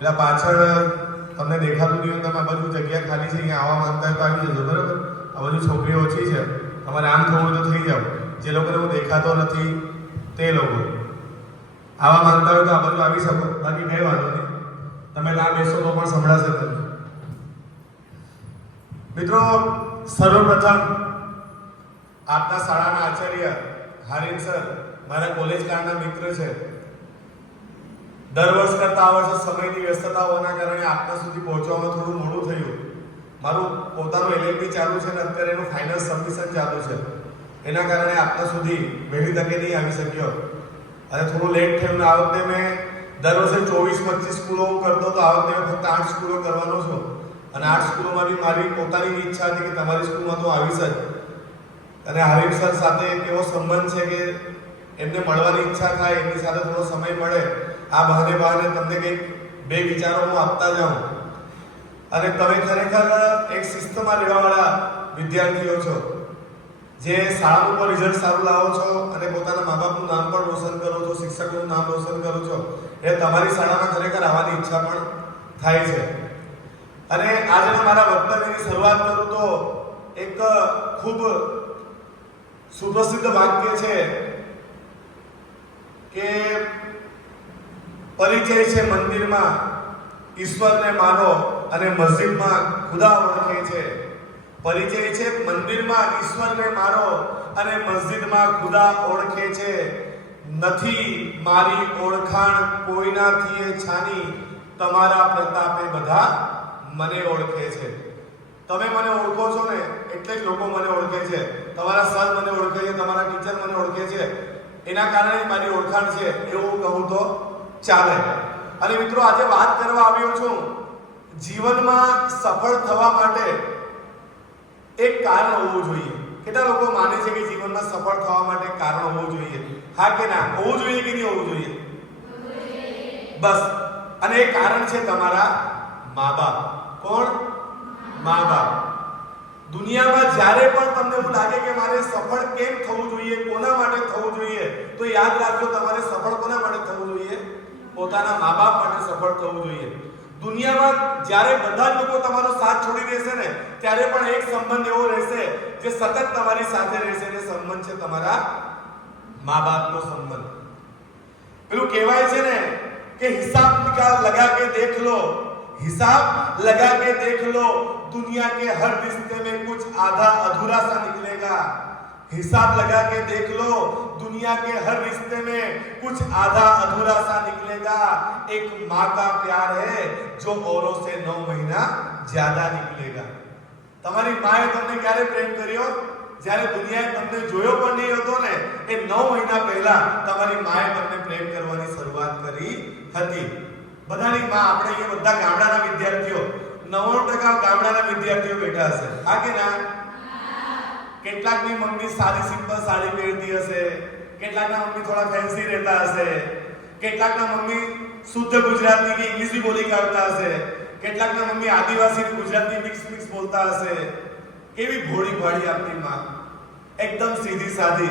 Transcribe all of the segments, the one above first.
એટલે પાછળ તમને દેખાતું નહીં હોય, તમે આ બાજુ જગ્યા ખાલી છે, અહીંયા આવવા માંગતા હોય તો આવી જજો, બરાબર? આ બાજુ છોકરીઓ ઓછી છે, તમારે આમ થવું હોય તો થઈ જાઓ. જે લોકોને હું દેખાતો નથી તે લોકો આવા માંગતા હોય તો આ બાજુ આવી શકો, બાકી કંઈ વાંધો નહીં, તમે ના બેસો તો પણ સંભળાશે તમને. મિત્રો, સર્વપ્રથમ આપના શાળાના આચાર્ય હારીન સર મારા કોલેજ કાળના મિત્ર છે. દર વર્ષ કરતા આ વર્ષે સમયની વ્યસ્તતા હોવાના કારણે આપના સુધી પહોંચવામાં થોડું મોડું થયું. મારું પોતાનું એલએલબી ચાલુ છે અને અત્યારે એનું ફાઇનલ સબમિશન ચાલુ છે. એના કારણે આપના સુધી વહેલી તકે નહીં આવી શક્યો અને થોડું લેટ થયું. આ વખતે મેં દર વર્ષે 24-25 સ્કૂલો કરતો તો આ વખતે મેં ફક્ત 8 સ્કૂલો કરવાનો છું અને 8 સ્કૂલોમાં બી મારી પોતાની ઈચ્છા હતી કે તમારી સ્કૂલમાં તો આવીશ જ. અને હારીન સર સાથે એક એવો સંબંધ છે કે એમને મળવાની ઈચ્છા થાય, એમની સાથે થોડો સમય મળે, આ બહાને તમને કંઈક બે વિચારો હું આપતા જાઉં. અને તમે ખરેખર એક શિસ્તમાં રહેવાવાળા વિદ્યાર્થીઓ છો, જે શાળા ઉપર રિઝલ્ટ સારું લાવો છો અને પોતાના મા બાપનું નામ પણ રોશન કરો છો, શિક્ષકોનું નામ રોશન કરો છો. એ તમારી શાળામાં ખરેખર આવવાની ઈચ્છા પણ થાય છે. અને આજે મારા વક્તવ્યની શરૂઆત કરું તો એક ખૂબ સુપ્રસિદ્ધ વાક્ય છે કે પરિચય છે મંદિરમાં ઈશ્વરને માનો અને મસ્જિદમાં ખુદા ઓળખે છે. પરિચય છે મંદિરમાં ઈશ્વરને માનો અને મસ્જિદમાં ખુદા ઓળખે છે. નથી મારી ઓળખાણ કોઈનાથી છાની, તમારા પ્રતાપે બધા મને ઓળખે છે. તમે મને ઓળખો છો ને એટલે જ લોકો મને ઓળખે છે. તમારા સર મને ઓળખે છે, તમારા ટીચર મને ઓળખે છે, એના કારણે મારી ઓળખાણ છે એવું કહું તો ચાલે. અને મિત્રો, આજે વાત કરવા આવ્યો છું જીવનમાં સફળ થવા માટે એક કારણ હોવું જોઈએ. કેટલા લોકો માને છે કે જીવનમાં સફળ થવા માટે કારણ હોવું જોઈએ? હા કે ના? હોવું જોઈએ કે નહીં હોવું જોઈએ? બસ. અને એ કારણ છે તમારા મા બાપ. કોણ? મા બાપ. દુનિયામાં જ્યારે પણ તમને એવું લાગે કે મારે સફળ કેમ થવું જોઈએ, કોના માટે થવું જોઈએ, તો યાદ રાખજો તમારે સફળ કોના માટે થવું જોઈએ? પોતાના મા બાપ માટે સફળ થવું જોઈએ. દુનિયામાં જ્યારે બધા લોકો તમારો સાથ છોડી દેશે ને ત્યારે પણ એક સંબંધ એવો રહેશે જે સતત તમારી સાથે રહેશે, અને સંબંધ છે તમારા મા બાપનો સંબંધ. પેલું કહેવાય છે ને કે હિસાબ લગા કે દેખ લો, हिसाब लगा के देख लो, दुनिया के हर रिश्ते में कुछ आधा अधूरा सा निकलेगा. हिसाब लगा के देख लो, दुनिया के हर रिश्ते में कुछ आधा अधूरा सा निकलेगा. एक माँ का प्यार है जो औरों से 9 महीना ज्यादा निकलेगा. તમારી માએ તમને ક્યારે પ્રેમ કર્યો? જ્યારે દુનિયાએ તમને જોયો પણ નહીં હતો ને એ 9 મહિના પહેલા તમારી માએ તમને પ્રેમ કરવાની શરૂઆત કરી હતી. બધાની માં, આપણે અહીંયા બધા ગામડાના વિદ્યાર્થીઓ, 99% ગામડાના વિદ્યાર્થીઓ બેઠા હશે. હા કે ના? કેટલાકની મમ્મી સાદી સિમ્પલ સાડી પહેરતી હશે, કેટલાકના મમ્મી થોડા ફેન્સી રહેતા હશે, કેટલાકના મમ્મી શુદ્ધ ગુજરાતી કે ઇંગ્લિશી બોલી કાઢતા હશે, કેટલાકના મમ્મી આદિવાસી અને ગુજરાતી મિક્સ બોલતા હશે. કેવી ભોળી ભાળી આપની માં, એકદમ સીધી સાદી.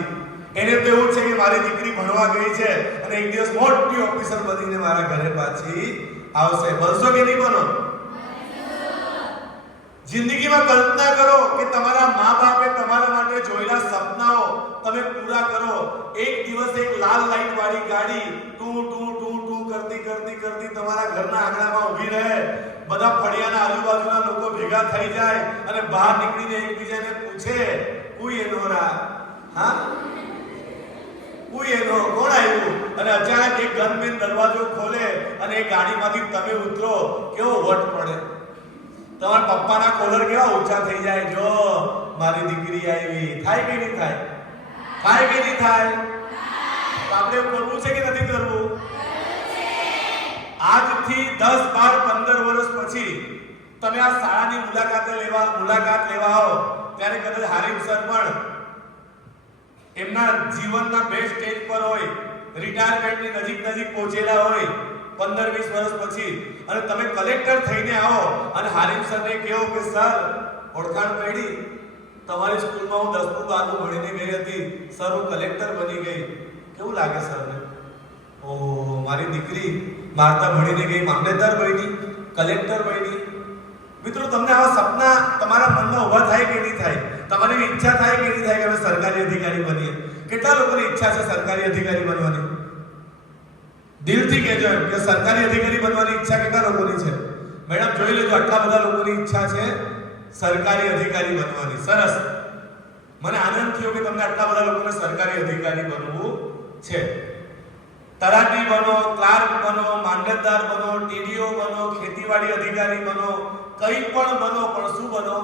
એને તો એવું છે કે મારી દીકરી ભણવા ગઈ છે અને એક દિવસ મોટી ઓફિસર બનીને મારા ઘરે પાછી આવશે. બનશો કે નહીં બનો? જિંદગીમાં કલ્પના કરો કે તમારા મા બાપે તમારા માટે જોયેલા સપનાઓ તમે પૂરા કરો. એક દિવસ એક લાલ લાઈટ વાળી ગાડી ટુ ટુ ટુ ટુ કરતી કરતી કરતી તમારા ઘરના આંગણામાં ઊભી રહે. બધા ફળિયાના આજુબાજુના લોકો ભેગા થઈ જાય અને બહાર નીકળીને એકબીજાને પૂછે, કોઈ એનો રા? હા, કોઈ એનો? કોણ આવ્યું? અને અચાનક એક ગનમેન દરવાજો ખોલે અને એ ગાડીમાંથી તમે ઉતરો. કેવો વટ પડે. તમારા પપ્પાના કોલર કેવા ઊંચા થઈ જાય, જો મારી દીકરી આવી. થાય કે નહીં થાય? થાય કે નહીં થાય? આપણે કરવું છે કે નથી કરવું? આજથી 10, 12, 15 વર્ષ પછી તમે આ શાળાની મુલાકાત લેવા આવો ત્યારે કદાચ હારીન સર પણ એમના જીવનના બેસ્ટ સ્ટેજ પર હોય, રિટાયરમેન્ટની નજીક પહોંચેલા હોય 15-20 વર્ષ પછી, અને તમે કલેક્ટર થઈને આવો અને હારીન સરને કહો કે સર, ઓળખાણ પડી, તમારી સ્કૂલમાં હું 10મું 12મું ભણીને ગઈ હતી, સર હું કલેક્ટર બની ગઈ. કેવું લાગે સરને? ઓહો, મારી દીકરી મારતા ભણીને ગઈ મામલેદાર બની, કલેક્ટર બની. મિત્રો, તમને આવા સપના તમારા મનમાં ઊભા થાય કે નહીં થાય? તમારી ઈચ્છા થાય કે નહીં થાય કે અમે સરકારી અધિકારી બનીએ? કેટલા લોકોની ઈચ્છા છે સરકારી અધિકારી બનવાની? દિલથી કહેજો એમ કે સરકારી અધિકારી બનવાની ઈચ્છા કેટલા લોકોની છે? મેડમ જોઈ લેજો, આટલા બધા લોકોની ઈચ્છા છે સરકારી અધિકારી બનવાની. સરસ, મને આનંદ થયો કે તમને આટલા બધા લોકોને સરકારી અધિકારી બનવું છે. તલાટી બનો, ક્લાર્ક બનો, મામલતદાર બનો, ટીડીઓ બનો, ખેતીવાડી અધિકારી બનો, કંઈ પણ બનો, પણ શું બનો?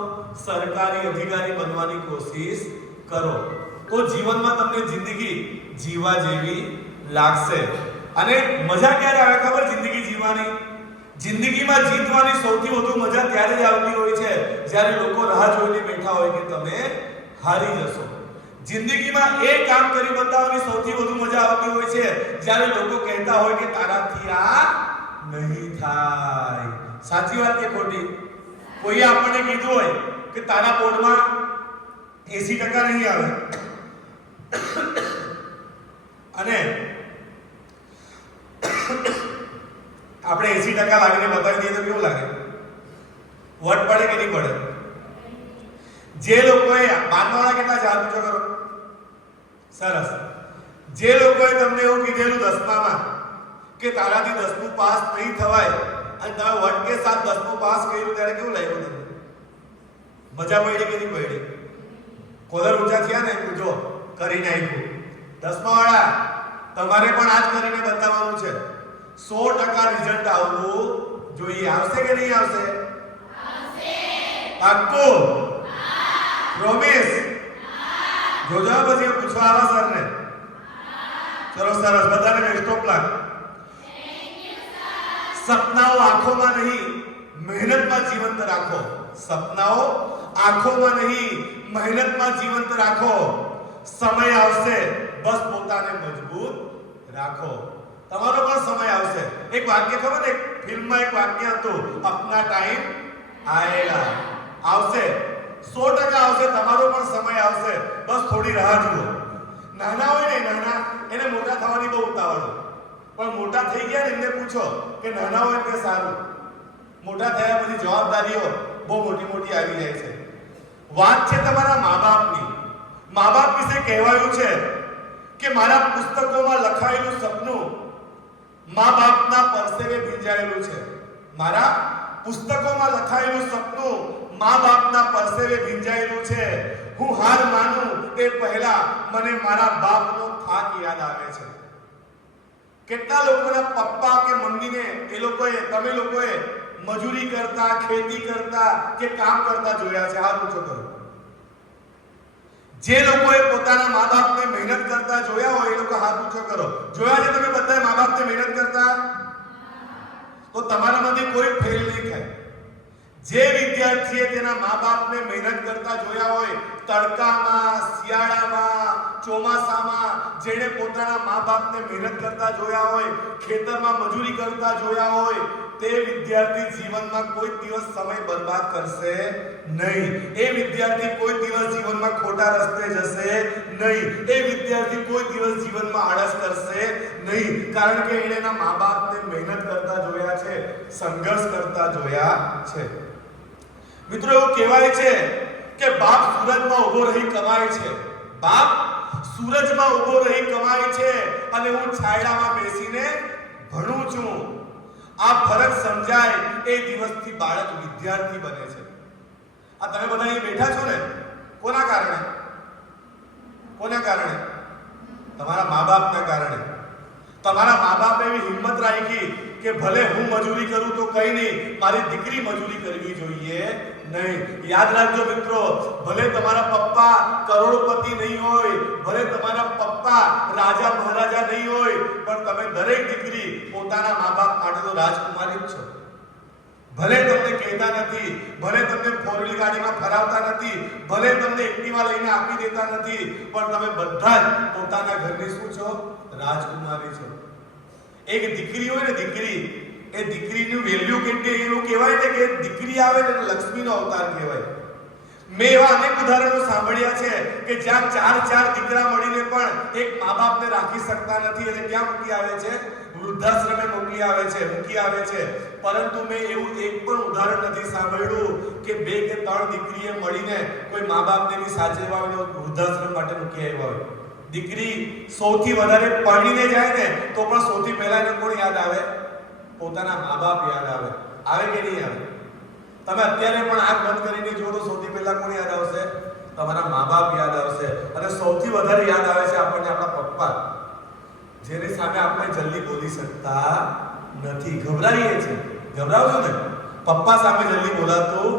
સરકારી અધિકારી બનવાની કોશિશ કરો. તો જીવનમાં તમને જિંદગી જીવા જેવી લાગશે. અને મજા ક્યારે આવે ખબર? જિંદગી જીવવાની, જિંદગીમાં જીતવાની સૌથી વધુ મજા ત્યારે જ આવતી હોય છે જ્યારે લોકો રાહ જોઈને બેઠા હોય કે તમે હારી જશો. જિંદગીમાં એ કામ કરી બતાવવાની સૌથી વધુ મજા આવતી હોય છે જ્યારે લોકો કહેતા હોય કે તારાથી આ નહીં થાય. સાચી વાત કે ખોટી? કોઈ આપણને કીધું હોય કે તારા બોર્ડમાં 80% નહીં આવે અને આપણે 80% લાવીને બતાવી દઈએ તો કેવું લાગે? વટ પડે કે નહીં પડે? જે લોકોએ બાંધવાળા કેટલા છે? હાથ ઊંચો કરો. સરસ. જે લોકોએ તમને એવું કીધેલું 10મામાં કે તારાથી 10મું પાસ નહીં થવાય અને તમે વટ કે સાથ 10મું પાસ કર્યું ત્યારે કેવું લાગ્યું તમને? મજા પડી કે નહીં પડી? કોલર ઊંચા થયા ને? પૂછો કરીને આપ્યું. 10મા વાળા તમારે પણ આજ કરીને બતાવવાનું છે. 100% રિઝલ્ટ આવવું જોઈએ. આવશે કે નહીં આવશે? આવશે. પાક્કું? પ્રોમિસ? જોજો પછી પૂછવા આવા સરને. ચલો સરસ, બધાને બેસ્ટ ઓફ લક. સપનાઓ આંખોમાં નહીં મહેનતમાં જીવંત રાખો. સપનાઓ આંખોમાં નહીં મહેનતમાં જીવંત રાખો. સમય આવશે, બસ પોતાને મજબૂત રાખો. તમારો પણ સમય આવશે. એક વાક્ય ખબર ને, એક ફિલ્મમાં એક વાક્ય હતું, અપના ટાઈમ આયેગા. આવશે, 100% આવશે. તમારો પણ સમય આવશે, બસ થોડી રાહ જુઓ. નાના હોય ને, નાના, એને મોટા થવાની બહુ ઉતાવળ હોય, પણ મોટા થઈ ગયા ને એમને પૂછો કે નાના હોય કે સારું. મોટા થયા પછી જવાબદારીઓ બહુ મોટી મોટી આવી જાય છે. વાત છે તમારા મા બાપની. મા બાપ વિશે કહેવાયું છે કે મારા પુસ્તકોમાં લખાયેલું સપનું મા બાપના પરસેવે ભીંજાયેલું છે. મારા પુસ્તકોમાં લખાયેલું સપનું મા બાપના પરસેવે ભીંજાયેલું છે. હું હાર માનું એ પહેલા મને મારા બાપનો થાક યાદ આવે છે. કેટલા લોકોના પપ્પા કે મમ્મીને એ લોકોએ, તમે લોકોએ મજૂરી કરતા, ખેતી કરતા કે કામ કરતા જોયા છે? હાથ ઊંચો કરો. જે લોકોએ પોતાના મા બાપને મહેનત કરતા જોયા હોય એ લોકો હાથ ઊંચો કરો. જોયા છે તમે બધાએ મા બાપને મહેનત કરતા? તો તમારામાંથી કોઈ ફેલ નહીં થાય. જે વિદ્યાર્થીએ તેના મા બાપને મહેનત કરતા જોયા હોય, તડકામાં, શિયાળામાં, ચોમાસામાં, જેણે પોતાના મા બાપને મહેનત કરતા જોયા હોય, ખેતરમાં મજૂરી કરતા જોયા હોય, તે વિદ્યાર્થી જીવનમાં કોઈ દિવસ સમય બરબાદ કરશે નહીં. એ વિદ્યાર્થી કોઈ દિવસ જીવનમાં ખોટા રસ્તે જશે નહીં. એ વિદ્યાર્થી કોઈ દિવસ જીવનમાં આળસ કરશે નહીં, કારણ કે એણે એના મા બાપને મહેનત કરતા જોયા છે, સંઘર્ષ કરતા જોયા છે. મિત્રો, એવું કહેવાય છે કે બાપ સૂરજમાં ઊભો રહી કમાય છે. બાપ સૂરજમાં ઊભો રહી કમાય છે અને હું છાયડામાં બેસીને ભણું છું. આ ફરક સમજાય એ દિવસથી બાળક વિદ્યાર્થી બને છે. આ તમે બધા અહીં બેઠા છો ને, કોના કારણે? કોના કારણે? તમારા મા બાપના કારણે. તમારા મા બાપે એવી હિંમત રાખી કે ભલે હું મજૂરી કરું તો કઈ નહીં, મારી દીકરી મજૂરી કરવી જોઈએ નહીં. યાદ રાખજો મિત્રો, ભલે તમારા પપ્પા કરોડપતિ નહીં હોય, ભલે તમારા પપ્પા રાજા મહારાજા નહીં હોય, પણ તમે દરેક દીકરી પોતાના મા બાપ માટે તો રાજકુમારી જ છો. ભલે તમને કહેતા નથી, ભલે તમને ફોર વ્હીલ ગાડીમાં ફરાવતા નથી, ભલે તમને એક્ટિવા લઈને આપી દેતા નથી, પણ તમે બધા જ પોતાના ઘરની શું છો? રાજકુમારી છો. એક દીકરી હોય ને, દીકરી, એ દીકરીનું વેલ્યુ કેટલી, એવું કહેવાય ને કે દીકરી આવે ને લક્ષ્મીનો અવતાર કહેવાય. મેં એવા અનેક ઉદાહરણો સાંભળ્યા છે કે જ્યાં ચાર દીકરા મળીને પણ એક મા બાપને રાખી શકતા નથી અને ક્યાં મૂકી આવે છે? વૃદ્ધાશ્રમે મૂકી આવે છે. પરંતુ મેં એવું એક પણ ઉદાહરણ નથી સાંભળ્યું કે 2 કે 3 દીકરીએ મળીને કોઈ મા બાપને સાચવવા હોય વૃદ્ધાશ્રમ માટે મૂકી આવ્યા હોય. દીકરી સૌથી વધારે પરણીને જાય ને તો પણ સૌથી પહેલા એને કોણ યાદ આવે? પોતાના મા બાપ યાદ આવે. આવે કે નહીં આવે? તમે અત્યારે પણ આંખ બંધ કરીને જુઓ તો સૌથી પહેલા કોણ યાદ આવશે? તમારા મા બાપ યાદ આવશે. અને સૌથી વધારે યાદ આવે છે આપણને આપણા પપ્પા, જેની સામે આપણે જલ્દી બોલી શકતા નથી. ગભરાઈએ છીએ. ગભરાવજો ને, પપ્પા સામે જલ્દી બોલાતું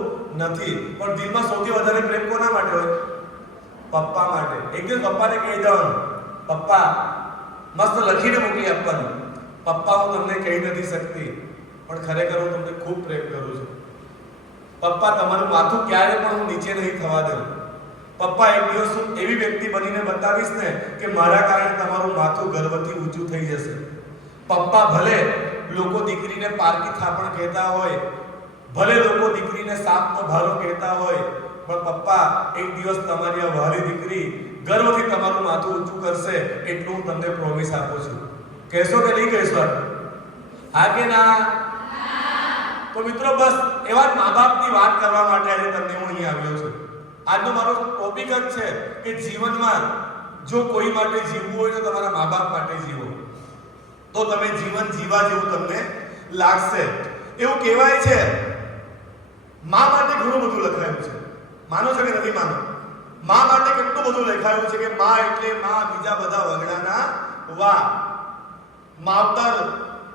નથી. પણ દિલમાં સૌથી વધારે પ્રેમ કોના માટે હોય? પપ્પા માટે. એક દિવસ પપ્પાને કહી દેવાનું, પપ્પા મસ્ત લખીને મોકલી આપવાનું, પપ્પા હું તમને કહી નથી શકતી પણ ખરેખર હું તમને ખૂબ પ્રેમ કરું છું. પપ્પા તમારું માથું ક્યારે પણ હું નીચે નહીં થવા દઉં. પપ્પા એક દિવસ હું એવી વ્યક્તિ બનીને બતાવીશ ને કે મારા કારણે તમારું માથું ગર્વથી ઊંચું થઈ જશે. પપ્પા ભલે લોકો દીકરીને પારકી થાપણ કહેતા હોય, ભલે લોકો દીકરીને સાપનો ભારો કહેતા હોય, પણ પપ્પા એક દિવસ તમારી આ વહાલી દીકરી ગર્વથી તમારું માથું ઊંચું કરશે એટલું હું તમને પ્રોમિસ આપું છું. કહેશો કે નહીં કહેશો? હા કે ના? તો મિત્રો બસ એવા જ મા બાપની વાત કરવા માટે આજે તમને હું અહીં આવ્યો છું. આજનો મારો ટોપિક જ છે કે જીવનમાં જો કોઈ માટે જીવવું હોય તો તમારા મા બાપ માટે જીવો, તો તમે જીવન જીવા જેવું તમને લાગશે. એવું કહેવાય છે મા માટે ઘણું બધું લખાયું છે. માનો છો કે નથી માનો? મા માટે કેટલું બધું લખાયું છે કે મા એટલે મા, બીજા બધા વગડાના વા. માવતર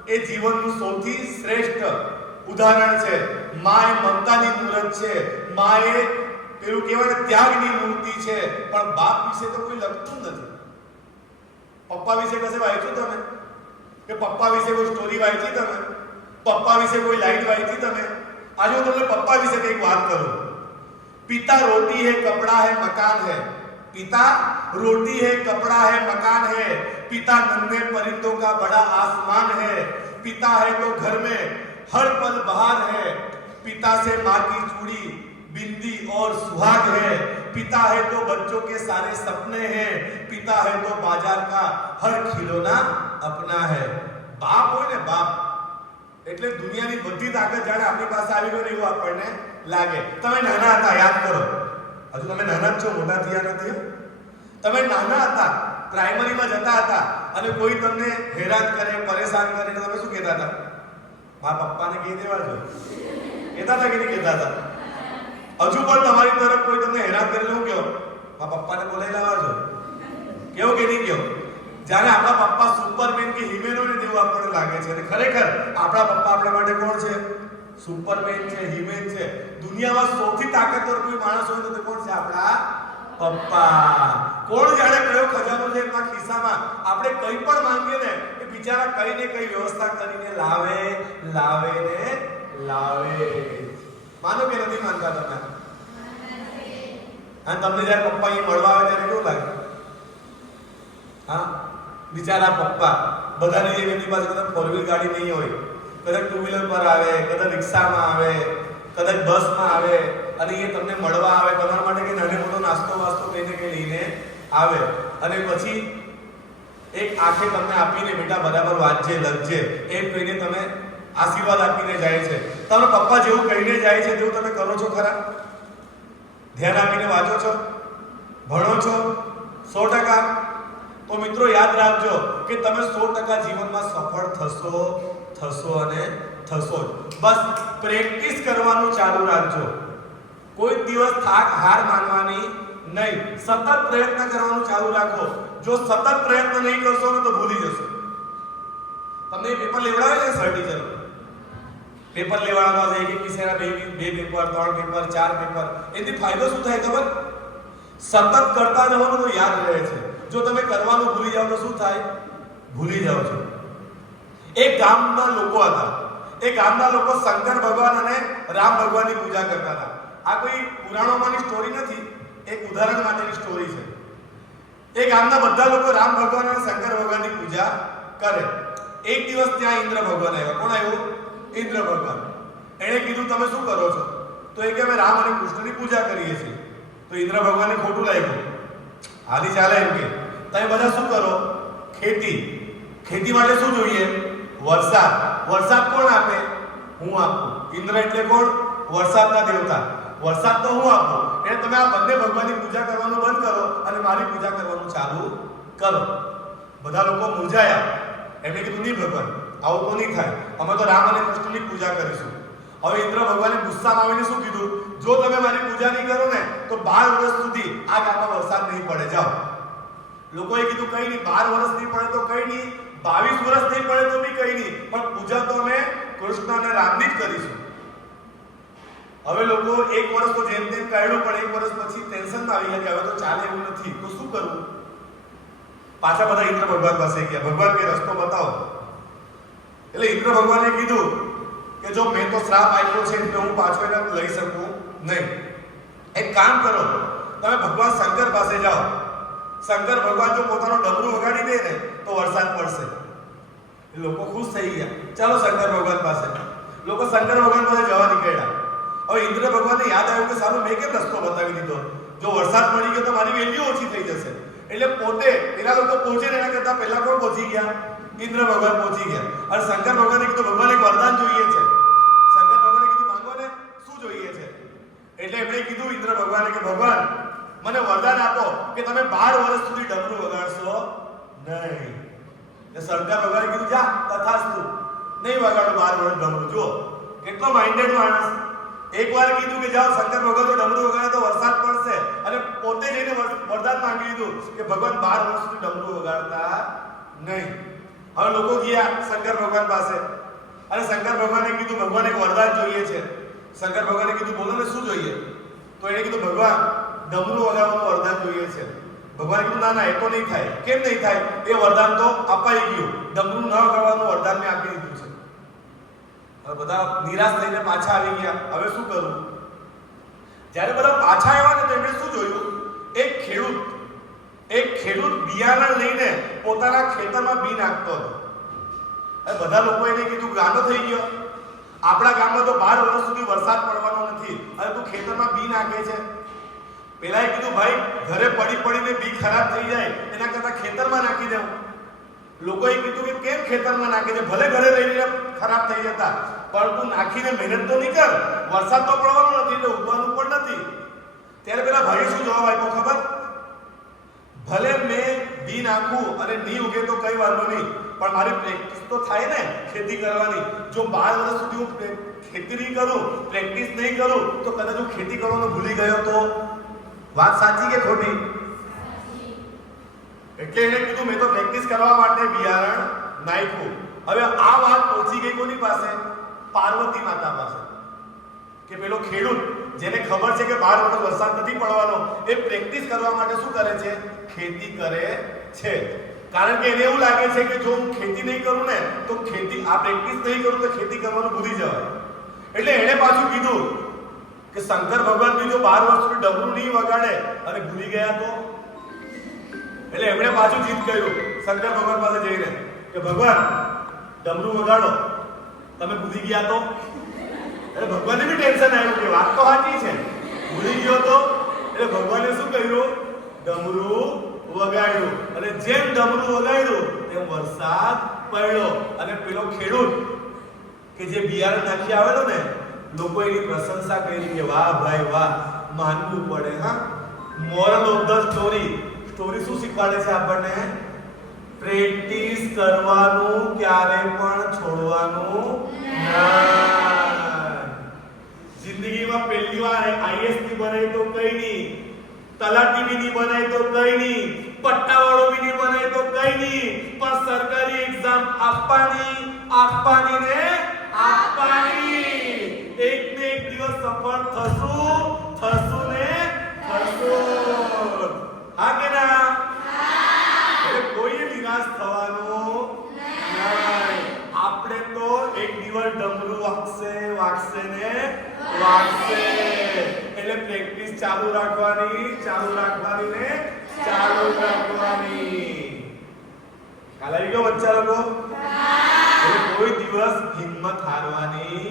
એ જીવનનું સૌથી શ્રેષ્ઠ ઉદાહરણ છે. મા એ મમતાની મૂર્ત છે. મા એ પેલું કહેવાય ને ત્યાગની મૂર્તિ છે. પણ બાપ વિશે તો કોઈ લખતું નથી. પપ્પા વિશે કશે વાંચ્યું તમે? કે પપ્પા વિશે કોઈ સ્ટોરી વાંચી તમે? પપ્પા વિશે કોઈ લાઈન વાંચી તમે? આજે હું તમને પપ્પા વિશે કંઈક વાત કરું. पिता रोटी है कपड़ा है मकान है, पिता रोटी है कपड़ा है मकान है, पिता नन्हे परिंदों का बड़ा आसमान है, पिता है तो घर में हर पल बहार है, पिता से माँ की चूड़ी बिंदी और सुहाग है, पिता है तो बच्चों के सारे सपने हैं, पिता है तो बाजार का हर खिलौना अपना है. બાપ હોય ને બાપ એટલે દુનિયાની બધી તાકાત જાણે આપણી પાસે આવી ગઈ એવું આપણને લાગે. તમે નાના હતા યાદ કરો, હજુ તમે નાના જ છો, મોટા થયા નથી. તમે નાના હતા, પ્રાઇમરીમાં જતા હતા અને કોઈ તમને હેરાન કરે, પરેશાન કરે તો તમે શું કહેતા હતા? મા પપ્પાને કહી દેવા જો. કહેતા હતા કે નહીં કહેતા હતા? હજુ પણ તમારી તરફ કોઈ તમને હેરાન કરે શું કહો? મા પપ્પાને બોલાવી લાવવા જો. કેવો કે નહીં કહો? જ્યારે આપણા પપ્પા સુપરમેન કે હીમેન હોય ને તેવું આપણને લાગે છે. અને ખરેખર આપણા પપ્પા આપણા માટે કોણ છે? સુપરમેન છે, હીમેન છે. દુનિયામાં સૌથી તાકાતવર કોઈ માણસ હોય તો તે કોણ છે? આપણા પપ્પા. કોણ જાણે કયો ખજાનો છે એમના ખિસ્સામાં આપણે કંઈ પણ માંગીએ ને એ બિચારા કઈ ને કઈ વ્યવસ્થા કરીને લાવે ને લાવે. માનો કે નથી માનતા તમે? અને તમને જ્યારે પપ્પા અહીં મળવા આવે ત્યારે કેવું લાગે? હા, બિચારા પપ્પા બધાની જેમ એમની પાસે કદાચ 4-wheel ગાડી નહીં હોય, કદાચ 2-wheeler પર આવે, કદાચ રિક્ષામાં આવે, કદાચ બસમાં આવે અને એ તમને મળવા આવે, તમારા માટે કે નાનો મોટો નાસ્તો વાસ્તો કઈને કે લઈને આવે અને પછી એક આંખે તમને આપીને બેટા બરાબર વાંચજે લખજે એમ કહીને તમે આશીર્વાદ આપીને જાય છે. તમારા પપ્પા જેવું કહીને જાય છે તેવું તમે કરો છો ખરા? ધ્યાન આપીને વાંચો છો, ભણો છો 100%? તો મિત્રો યાદ રાખજો કે તમે 100% જીવનમાં સફળ થશો અને થશો. બસ પ્રેક્ટિસ કરવાનું ચાલુ રાખજો. કોઈ દિવસ હાર માનવાની નહીં. સતત પ્રયત્ન કરવાનું ચાલુ રાખો. જો સતત પ્રયત્ન નહીં કરશો ને તો ભૂલી જશો. તમને પેપર લેવડાવે છે સર ટીચર? પેપર લેવડાવવા છે એક વિષયના 2 પેપર, 3 પેપર, 4 પેપર. એથી ફાયદો શું થાય ખબર? સતત કરતા રહો તો યાદ રહે છે. જો તમે કરવાનું ભૂલી જાઓ તો શું થાય? ભૂલી જાઓ છો. એક ગામના લોકો હતા. એ ગામના લોકો શંકર ભગવાન અને રામ ભગવાનની પૂજા કરતા હતા. આ કોઈ પુરાણોમાંની સ્ટોરી નથી, એક ઉદાહરણ માટેની સ્ટોરી છે. એ ગામના બધા લોકો રામ ભગવાન અને શંકર ભગવાનની પૂજા કરે. એક દિવસ ત્યાં ઇન્દ્ર ભગવાન આવ્યા. કોણ આવ્યું? ઇન્દ્ર ભગવાન. એણે કીધું તમે શું કરો છો? તો એ કે અમે રામ અને કૃષ્ણની પૂજા કરીએ છીએ. તો ઇન્દ્ર ભગવાનને ખોટું લાગ્યું. આદિ ચાલે એમ કે તમે બધા શું કરો? ખેતી માટે શું જોઈએ? વરસાદ. વરસાદ કોણ આપે? હું આપું. ઇન્દ્ર એટલે કોણ? વરસાદના દેવતા. વરસાદ તો હું આપું. એટલે તમે આ બંને ભગવાનની પૂજા કરવાનું બંધ કરો અને મારી પૂજા કરવાનું ચાલુ કરો. બધા લોકો મૂંઝાયા. એમણે કીધું નહીં ભગવાન, આવું તો નહીં થાય. અમે તો રામ અને કૃષ્ણની પૂજા કરીશું. હવે ઇન્દ્ર ભગવાને ગુસ્સામાં આવીને શું કીધું? જો તમે મારી પૂજા નહીં કરો ને તો 12 વર્ષ સુધી આ ગામમાં વરસાદ નહીં પડે. જાઓ. લોકોએ કીધું કઈ નહીં, 12 વર્ષ નહીં પડે તો કઈ નહીં, 22 વર્ષ નહીં પડે તો બી કઈ નહીં, પણ પૂજા તો અમે કૃષ્ણ અને રામની જ કરીશું. હવે લોકો એક વર્ષ તો જેમ તેમ કાઢ્યું, પણ એક વર્ષ પછી ટેન્શનમાં આવી ગયા કે હવે તો ચાલે એવું નથી, તો શું કરવું? પાછા બધા ઇન્દ્ર ભગવાન પાસે ગયા. ભગવાન કે રસ્તો બતાવો. એટલે ઇન્દ્ર ભગવાને કીધું કે જો મેં તો શ્રાપ આપ્યો છે એટલે હું પાછો એને લઈ શકું નહીં. એક કામ કરો, તમે ભગવાન શંકર પાસે જાઓ. શંકર ભગવાન જો પોતાનો ડમરું વગાડી દે ને તો વરસાદ પડશે. લોકો ખુશ થઈ ગયા. ચાલો શંકર ભગવાન પાસે. લોકો શંકર ભગવાન પાસે જવા નીકળ્યા. હવે ઇન્દ્ર ભગવાનને યાદ આવ્યું કે સારું મેં કેમ રસ્તો બતાવી દીધો? જો વરસાદ પડી ગયો તો મારી વેલ્યુ ઓછી થઈ જશે. એટલે પોતે પેલા લોકો પહોંચે એના કરતા પહેલા કોણ પહોંચી ગયા? ઇન્દ્ર ભગવાન પહોંચી ગયા. અને શંકર ભગવાને કીધું ભગવાન એક વરદાન જોઈએ છે. શંકર ભગવાને કીધું માંગો ને, શું જોઈએ છે? એટલે એમણે કીધું ઇન્દ્ર ભગવાને કે ભગવાન મને વરદાન આપો કે તમે 12 વર્ષ સુધી ડમરું વગાડશો નહીં. એટલે શંકર ભગવાને કીધું જા તથાસ્તુ, નહીં વગાડો 12 વર્ષ ડમરું. જો કેટલો માઇન્ડેડ માણસ. એકવાર કીધું કે જાઓ શંકર ભગવાન તો ડમરું વગાડે તો વરસાદ પડશે, અને પોતે જઈને વરદાન માંગી લીધું કે ભગવાન 12 વર્ષ સુધી ડમરું વગાડતા નહીં. હવે લોકો ગયા શંકર ભગવાન પાસે અને શંકર ભગવાને કીધું ભગવાન એક વરદાન જોઈએ છે. શંકર ભગવાને કીધું બોલો ને શું જોઈએ? તો એને કીધું ભગવાન ડમરું વગાડવાનું વરદાન જોઈએ છે. ભગવાને કીધું ના ના એ તો નહીં થાય. કેમ નહીં થાય? એ વરદાન તો અપાઈ ગયું. ડમરું ન વગાડવાનું વરદાન મેં આપી દીધું છે. હવે બધા નિરાશ થઈને પાછા આવી ગયા. હવે શું કરવું? જ્યારે બધા પાછા આવ્યા ને તો એમણે શું જોયું? એક ખેડૂત બિયારણ લઈને પોતાના ખેતરમાં બી નાખતો હતો. બધા લોકો એને કીધું ગાનો થઈ ગયો, આપણા ગામમાં તો 12 વર્ષ સુધી વરસાદ પડવાનો નથી અને તું ખેતરમાં બી નાખે છે. પેલાએ કીધું ભાઈ ઘરે પડીને બી ખરાબ થઈ જાય એના કરતા ખેતરમાં નાખી દેવું. લોકોએ કીધું કે કેમ ખેતરમાં નાખે છે? ભલે ઘરે રહીને ખરાબ થઈ જતા, પણ તું નાખીને મહેનત તો નહીં કર. વરસાદ તો પડવાનો નથી એટલે ઉગવાનું પણ નથી. ત્યારે પેલા ભાઈ શું જવાબ આપ્યો ખબર? ભલે મેં બી નાખું અને નહીં ઉગે તો કઈ વાંધો નહીં, પણ મારી પ્રેક્ટિસ તો થાય ને ખેતી કરવાની. જો 12 વર્ષ સુધી હું ખેતી નહીં કરું, પ્રેક્ટિસ નહીં કરું, તો કદાચ હું ખેતી કરવાનું ભૂલી ગયો તો? વાત સાચી કે ખોટી? એટલે એને કીધું મેં તો પ્રેક્ટિસ કરવા માટે બિયારણ નાખ્યું. હવે આ વાત પહોંચી ગઈ કોની પાસે? પાર્વતી માતા પાસે. કે પેલો ખેડૂત જેને ખબર છે કે 12 વર્ષ વરસાદ નથી પડવાનો, એ પ્રેક્ટિસ કરવા માટે શું કરે છે? ખેતી કરે છે. કારણ કે એને એવું લાગે છે કે જો હું ખેતી નહીં કરું ને તો આ પ્રેક્ટિસ નહીં કરું તો ખેતી કરવાનું ભૂલી જવાય. એટલે એણે પાછું કીધું કે શંકર ભગવાન બી જો 12 વર્ષ સુધી ડમરું નહીં વગાડે અને ભૂલી ગયા તો? એટલે એમણે પાછું જીત કર્યું શંકર ભગવાન પાસે જઈને કે ભગવાન ડમરું વગાડો, તમે ભૂલી ગયા તો? એટલે ભગવાનને બી ટેન્શન આવ્યું કે વાત તો સાચી છે, ભૂલી ગયો તો? એટલે ભગવાને શું કર્યું? ડમરું વગાડ્યું. અને જેમ ડમરું વગાડ્યું તેમ વરસાદ પડ્યો. અને પેલો ખેડૂત કે જે બિયારણ નાખી આવેલો ને, લોકો એની પ્રશંસા કરી કે વાહ ભાઈ વાહ, માનવું પડે. હા, મોરલ ઓફ ધ સ્ટોરી શું શીખવાડે છે આપણને? પ્રેક્ટિસ કરવાનું ક્યારે પણ છોડવાનું નહીં. જિંદગીમાં પહેલી વાર આઈએએસ ની બનાય તો કઈ નહીં, તલાટી બી નહીં બનાય તો કઈ નહીં, પટ્ટાવાળો બી નહીં બનાય તો કઈ નહીં, પણ સરકારી એક્ઝામ આપવાની ને આપવાની. એક ને એક દિવસ સફળ થશું ને થશું. હા કે ના? એટલે કોઈ નિરાશ થવાનું નહીં. આપણે તો એક દિવસ ડમરું વાગશે ને વાગશે. એટલે પ્રેક્ટિસ ચાલુ રાખવાની ને ચાલુ રાખવાની. ખ્યાલ આવી ગયો બચ્ચા લોકો? કોઈ દિવસ હિંમત હારવાની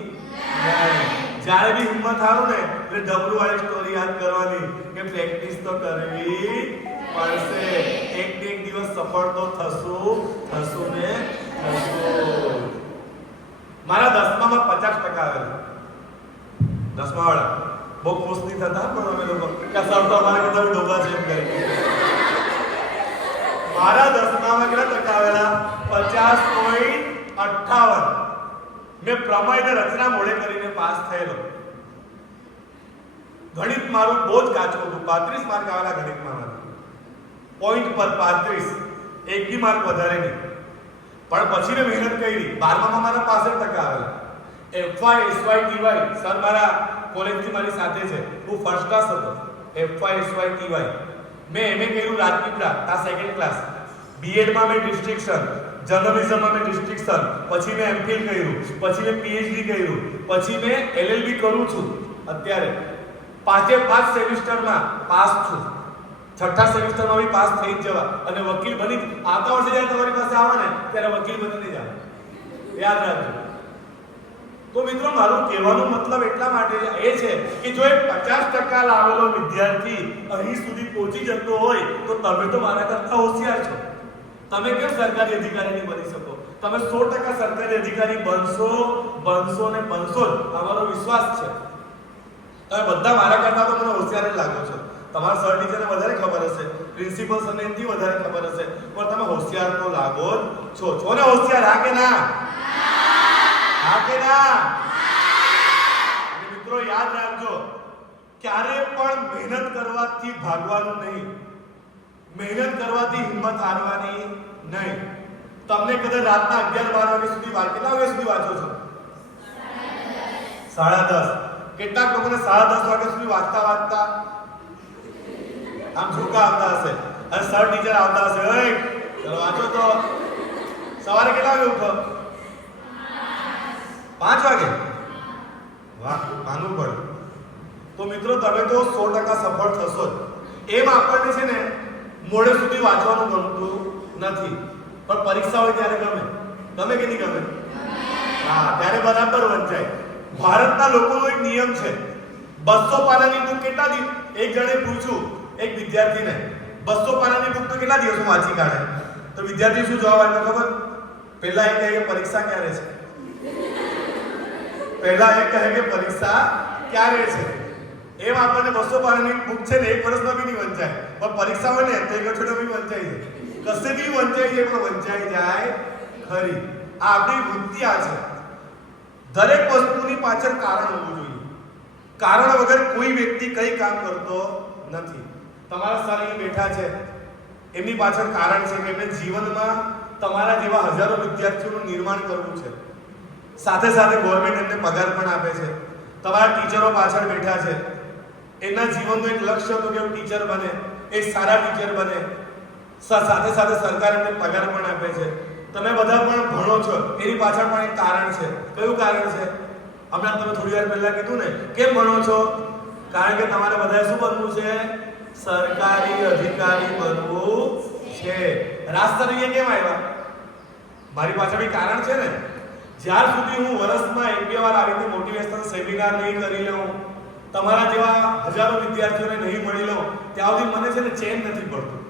નહીં. જ્યારે બી હિંમત હારું ને એટલે ડબલું વાળી સ્ટોરી યાદ કરવાની કે પ્રેક્ટિસ તો કરવી પડશે. એક ને એક દિવસ સફળ તો થશું ને થશું. મારા 10માં 50% આવેલા. 10મા વાળા બહુ ખુશ નહીં થતા પણ અમે લોકો કે સર તો અમારે કરતા ડોબા છે એમ કરી. મારા 10માં કેટલા ટકા આવેલા? 50.58. મેં પ્રમેય ને રચના મોડે કરીને પાસ થયેલો. ગણિત મારું બહુ જ કાચું હતું. 35 માર્ક આવેલા ગણિતમાં. પોઈન્ટ પર 35, એક બી માર્ક વધારે નહીં. પણ પછી મેં મહેનત કરી. 12માં મારા 65% આવેલા. FY SY TY સર મારા કોલેજથી મારી સાથે છે. હું ફર્સ્ટ ક્લાસ હતો. FY SY TY મેં MA કર્યું રાજપીપળા, આ સેકન્ડ ક્લાસ. B.Ed માં મેં ડિસ્ટ્રિક્શન, જર્નલિઝમમાં મેં ડિસ્ટ્રિક્શન, પછી મેં MPhil કર્યું, પછી મેં PhD કર્યું, પછી મેં LLB કરું છું. અત્યારે 5 સેમિસ્ટરમાં પાસ છું. 6થા સેમિસ્ટરમાં બી પાસ થઈ જ જવા અને વકીલ બની આવતા વર્ષે જ્યારે તમારી પાસે આવે ને ત્યારે વકીલ બનીને જાવ. યાદ રાખજો. તો મિત્રો મારું કહેવાનો મતલબ એટલા માટે એ છે કે જો એક 50% લાવેલો વિદ્યાર્થી અહીં સુધી પહોંચી જતો હોય તો તમે તો મારા કરતા હોશિયાર છો. તમે કેમ સરકારી અધિકારી નહીં બની શકો? તમે 100% સરકારી અધિકારી બનશો ને બનશો જ. અમારો વિશ્વાસ છે. તમે બધા મારા કરતા તો મને હોશિયાર જ લાગો છો. તમારા સર ટીચરને વધારે ખબર હશે, પ્રિન્સિપલ સરને એનાથી વધારે ખબર હશે, પણ તમે હોશિયાર તો લાગો જ છો. છો ને હોશિયાર? હા કે ના? હા કે ના? મિત્રો યાદ રાખજો, ક્યારે પણ મહેનત કરવાથી ભાગવાનું નહીં, મહેનત કરવાથી હિંમત હારવાની નહીં. તમને કદાચ રાતના 11-12 વાગ્યા સુધી કેટલા વાગ્યા સુધી વાંચો છો? 10:30. કેટલાક લોકોને 10:30 વાગ્યા સુધી વાંચતા આમ ઝોકા આવતા હશે અને સર ટીચર આવતા હશે, ઓય ચલો વાંચો તો. સવારે કેટલા વાગે ઉઠો? 5 વાગે. વાહ, માનવું પડે. તો મિત્રો તમે તો 100% સફળ થશો જ. એમ આપણને છે ને મોડે સુધી વાંચવાનું ગમતું નથી, પણ પરીક્ષા હોય ત્યારે ગમે કે નહીં ગમે? હા, ત્યારે બરાબર વંચાય. ભારતના લોકોનો એક નિયમ છે, 200 પાનાની બુક કેટલા દિવસ? એક જણે પૂછ્યું એક વિદ્યાર્થીને, 200 પાનાની બુક તો કેટલા દિવસમાં વાંચી કાઢે? તો વિદ્યાર્થી શું જવાબ આપ્યો ખબર? પહેલા એ કહે કે પરીક્ષા ક્યારે છે. પહેલા એ કહે કે પરીક્ષા ક્યારે છે. એમ આપણને 200 પાનાની બુક છે ને 1 વર્ષમાં બી નહીં વંચાય, પણ પરીક્ષા હોય ને તો એક અઠવાડિયામાં બી વંચાઈ જાય. કશે બી વંચાઈ જાય પણ વંચાઈ જાય ખરી. આ આપણી વૃત્તિ આ છે. દરેક વસ્તુની પાછળ કારણ હોવું જોઈએ. કારણ વગર કોઈ વ્યક્તિ કઈ કામ કરતો નથી. તમારા સર અહીં બેઠા છે, એમની પાછળ કારણ છે કે એમને જીવનમાં તમારા જેવા હજારો વિદ્યાર્થીઓનું નિર્માણ કરવું છે. સાથે સાથે ગવર્મેન્ટ એમને પગાર પણ આપે છે. તમારા ટીચરો પાછળ બેઠા છે, એમના જીવનનું એક લક્ષ્ય હતું કે ટીચર બને, એક સારા ટીચર બને. સાથે સાથે સરકાર એમને પગાર પણ આપે છે. તમે બધા પણ ભણો છો, એની પાછળ પણ એક કારણ છે. કયું કારણ છે? હમણાં તમે થોડી વાર પહેલા કીધું ને, કેમ ભણો છો? કારણ કે તમારે બધાએ શું બનવું છે? સરકારી અધિકારી બનવું છે. રાજસર અહીંયા કેમ આવ્યા? મારી પાછળ એક કારણ છે ને. જ્યાર સુધી હું વર્ષમાં 1-2 વાર આવીને મોટિવેશનલ સેમિનાર નહીં કરી લઉં, તમારા જેવા હજારો વિદ્યાર્થીઓને નહીં મળી લઉં, ત્યાં સુધી મને છે ને ચેન નથી પડતું.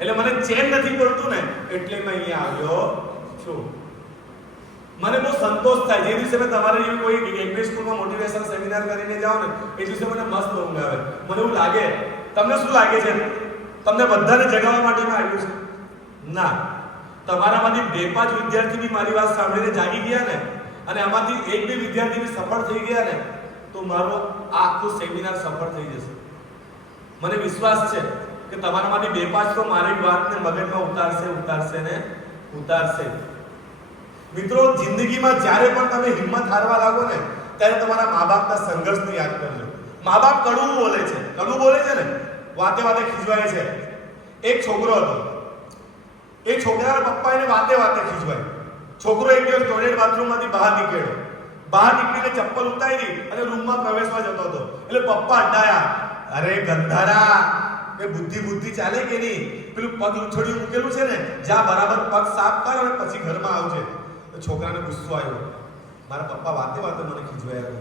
એટલે મને ચેન નથી પડતું ને એટલે મેં અહીંયા આવ્યો છું. મને બહુ સંતોષ થાય જે દિવસે મેં તમારે જેવી કોઈ ઇંગ્લિશ સ્કૂલમાં મોટિવેશન સેમિનાર કરીને જાઉં ને એ દિવસે મને મસ્ત ઊંઘ આવે. મને એવું લાગે. તમને શું લાગે છે? તમને બધાને જગાવવા માટે મેં આવ્યું છે? ના. તમારામાંથી 2-5 વિદ્યાર્થી બી મારી વાત સાંભળીને જાગી ગયા ને અને આમાંથી 1-2 વિદ્યાર્થી બી સફળ થઈ ગયા ને તો મારો આખું સેમિનાર સફળ થઈ જશે. મને વિશ્વાસ છે કે તમારામાંથી 2-5 તો મારી વાતને મગજમાં ઉતારશે. મિત્રો જિંદગીમાં જ્યારે પણ તમે હિંમત હારવા લાગો ને ત્યારે તમારા મા-બાપના સંઘર્ષને યાદ કરજો. મા-બાપ કડવું બોલે છે ને, વાતે ખીજવાય છે. એક છોકરો હતો, એ છોકરાના પપ્પા એને વાતે ખીજવાય. છોકરો એક દિવસ ટોયલેટ બાથરૂમમાંથી બહાર નીકળીને ચપ્પલ ઉતારી અને રૂમમાં પ્રવેશવા જતો હતો. એટલે પપ્પા અડાયા, અરે ગંધારા, એ બુદ્ધિ ચાલે કે નહીં? પેલું પગ ઉછળ્યું મૂકેલું છે ને, જા બરાબર પગ સાફ કર અને પછી ઘરમાં આવજે. તો છોકરાને ગુસ્સો આવ્યો, મારા પપ્પા વાતે મને ખીજવાયા કરે.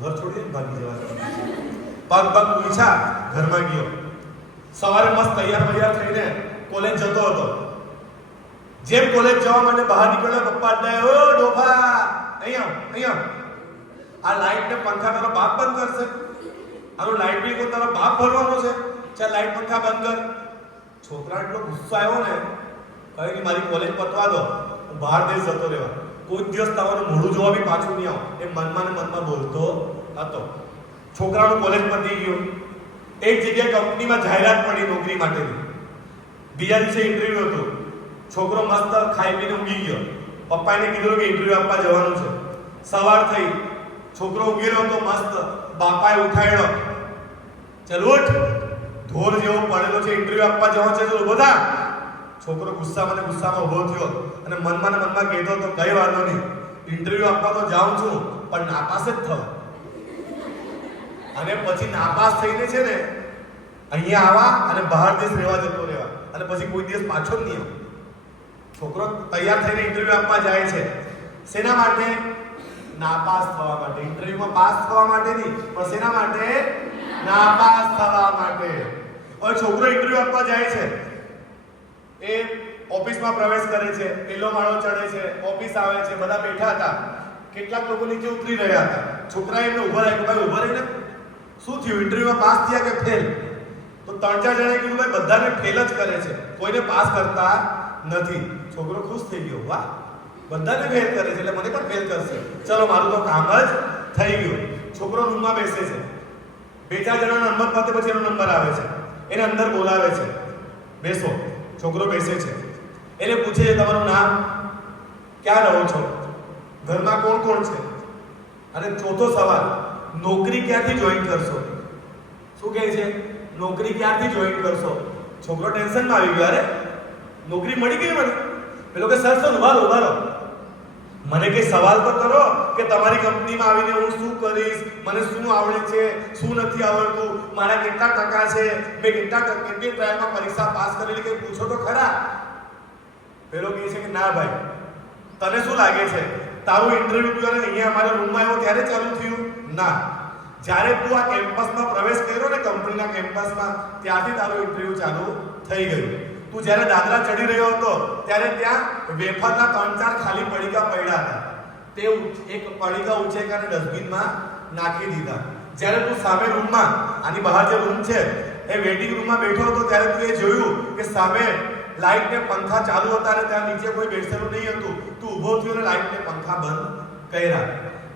ઘર છોડીને ભાગી જવા. પગ પૂછા, ઘરમાં ગયો. સવારે મસ્ત તૈયાર થઈને કોલેજ જતો હતો. જેમ કોલેજ જવા માટે બહાર નીકળ્યો, પપ્પા અડાય, ઓ ડોફા અહીંયા આ લાઈટ ને પંખા તારો બાપ બંધ કરશે? આનો લાઈટ બિલ કોઈ તારો બાપ ભરવાનો છે? ચાલ લાઈટ પંખા બંધ કર. છોકરા એટલો ગુસ્સો આવ્યો ને, કહે કે મારી કોલેજ પતવા દો, હું બહાર દેશ જતો રહેવા, કોઈ દિવસ તમારું મોઢું જોવા બી પાછું નહીં આવું, એ મનમાં ને મનમાં બોલતો હતો. છોકરાનું કોલેજ પતી ગયું. એક જગ્યાએ કંપનીમાં જાહેરાત પડી નોકરી માટેની. બીજા દિવસે ઇન્ટરવ્યુ હતું. છોકરો મસ્ત ખાઈ પીને ઊંઘી ગયો. પપ્પાને કીધું કે ઇન્ટરવ્યુ આપવા જવાનું છે. સવાર થઈ, છોકરો ઊંઘેલો હતો મસ્ત. બાપાએ ઉઠાડ્યો, ચાલ ઉઠ, ઢોર જેવો પડેલો છે, ઇન્ટરવ્યુ આપવા જવાનું છે, તો ઊભો થા. છોકરો ગુસ્સામાં ઊભો થયો અને મનમાં ને મનમાં કહેતો હતો, કઈ વાંધો નહીં, ઇન્ટરવ્યુ આપવા તો જાઉં છું, પણ નાપાસ જ થયો. અને પછી નાપાસ થઈને છે ને અહીંયા આવા અને બહાર દેશ રહેવા જતો રહેવા, અને પછી કોઈ દિવસ પાછો જ નહીં આવે. છોકરો તૈયાર થઈને ઇન્ટરવ્યુ આપવા જાય છે. શેના માટે? નાપાસ થવા માટે. ઇન્ટરવ્યુમાં પાસ થવા માટે નહીં, પણ શેના માટે? નાપાસ થવા માટે. હવે છોકરો ઇન્ટરવ્યુ આપવા જાય છે. એ ઓફિસમાં પ્રવેશ કરે છે, પહેલો માળો ચડે છે, ઓફિસ આવે છે, બધા બેઠા હતા. કેટલાક લોકો નીચે ઉતરી રહ્યા હતા. છોકરાએ એમને ઊભા રાખ્યો, ભાઈ ઊભા રહીને શું થયું, ઇન્ટરવ્યુમાં પાસ થયા કે ફેલ? તો 3-4 જણાએ કીધું, ભાઈ બધાને ફેલ જ કરે છે, કોઈને પાસ કરતા નથી. છોકરો ખુશ થઈ ગયો, વાહ, બધાને ફેલ કરે છે એટલે મને પણ ફેલ કરશે, ચલો મારું તો કામ જ થઈ ગયું. છોકરો રૂમમાં બેસે છે. 2-4 જણાનો નંબર પતે પછી એનો નંબર આવે છે, એને અંદર બોલાવે છે, બેસો. છોકરો બેસે છે. એને પૂછે છે, તમારું નામ, ક્યાં રહો છો, ઘરમાં કોણ કોણ છે? અને ચોથો સવાલ, નોકરી ક્યાંથી જોઈન કરશો? શું કહે છે? નોકરી ક્યાંથી જોઈન કરશો? છોકરો ટેન્શનમાં આવી ગયો, અરે નોકરી મળી ગઈ મને. પેલો કે સર ઉભા રહો, મને કઈ સવાલ તો કરો કે તમારી કંપનીમાં આવીને હું શું કરીશ, મને શું આવડે છે, શું નથી આવડતું, મારા કેટલા ટકા છે, મેં કેટલી ટ્રાયલમાં પરીક્ષા પાસ કરેલી, કઈ પૂછો તો ખરા. પેલો કહે છે કે ના ભાઈ, તને શું લાગે છે તારું ઇન્ટરવ્યુ તું અહીંયા અમારા રૂમમાં આવ્યો ત્યારે ચાલુ થયું? ના, જ્યારે તું આ કેમ્પસમાં પ્રવેશ કર્યો ને, કંપનીના કેમ્પસમાં, ત્યાંથી તારું ઇન્ટરવ્યુ ચાલુ થઈ ગયું. તું જ્યારે દાદરા ચડી રહ્યો હતો ત્યારે ત્યાં વેફરના 3-4 ખાલી પડીકા પડ્યા હતા. તે એક પડીકા ઉચેકાને ડસ્ટબિનમાં નાખી દીધા. જ્યારે તું સામે રૂમમાં, આની બહાર જે રૂમ છે એ વેટિંગ રૂમમાં બેઠો હતો, ત્યારે તું એ જોયું કે સામે લાઈટ ને પંખા ચાલુ હતા અને ત્યાં નીચે કોઈ બેસેલું નહીં હતું. તું ઊભો થયો અને લાઈટ ને પંખા બંધ કર્યા.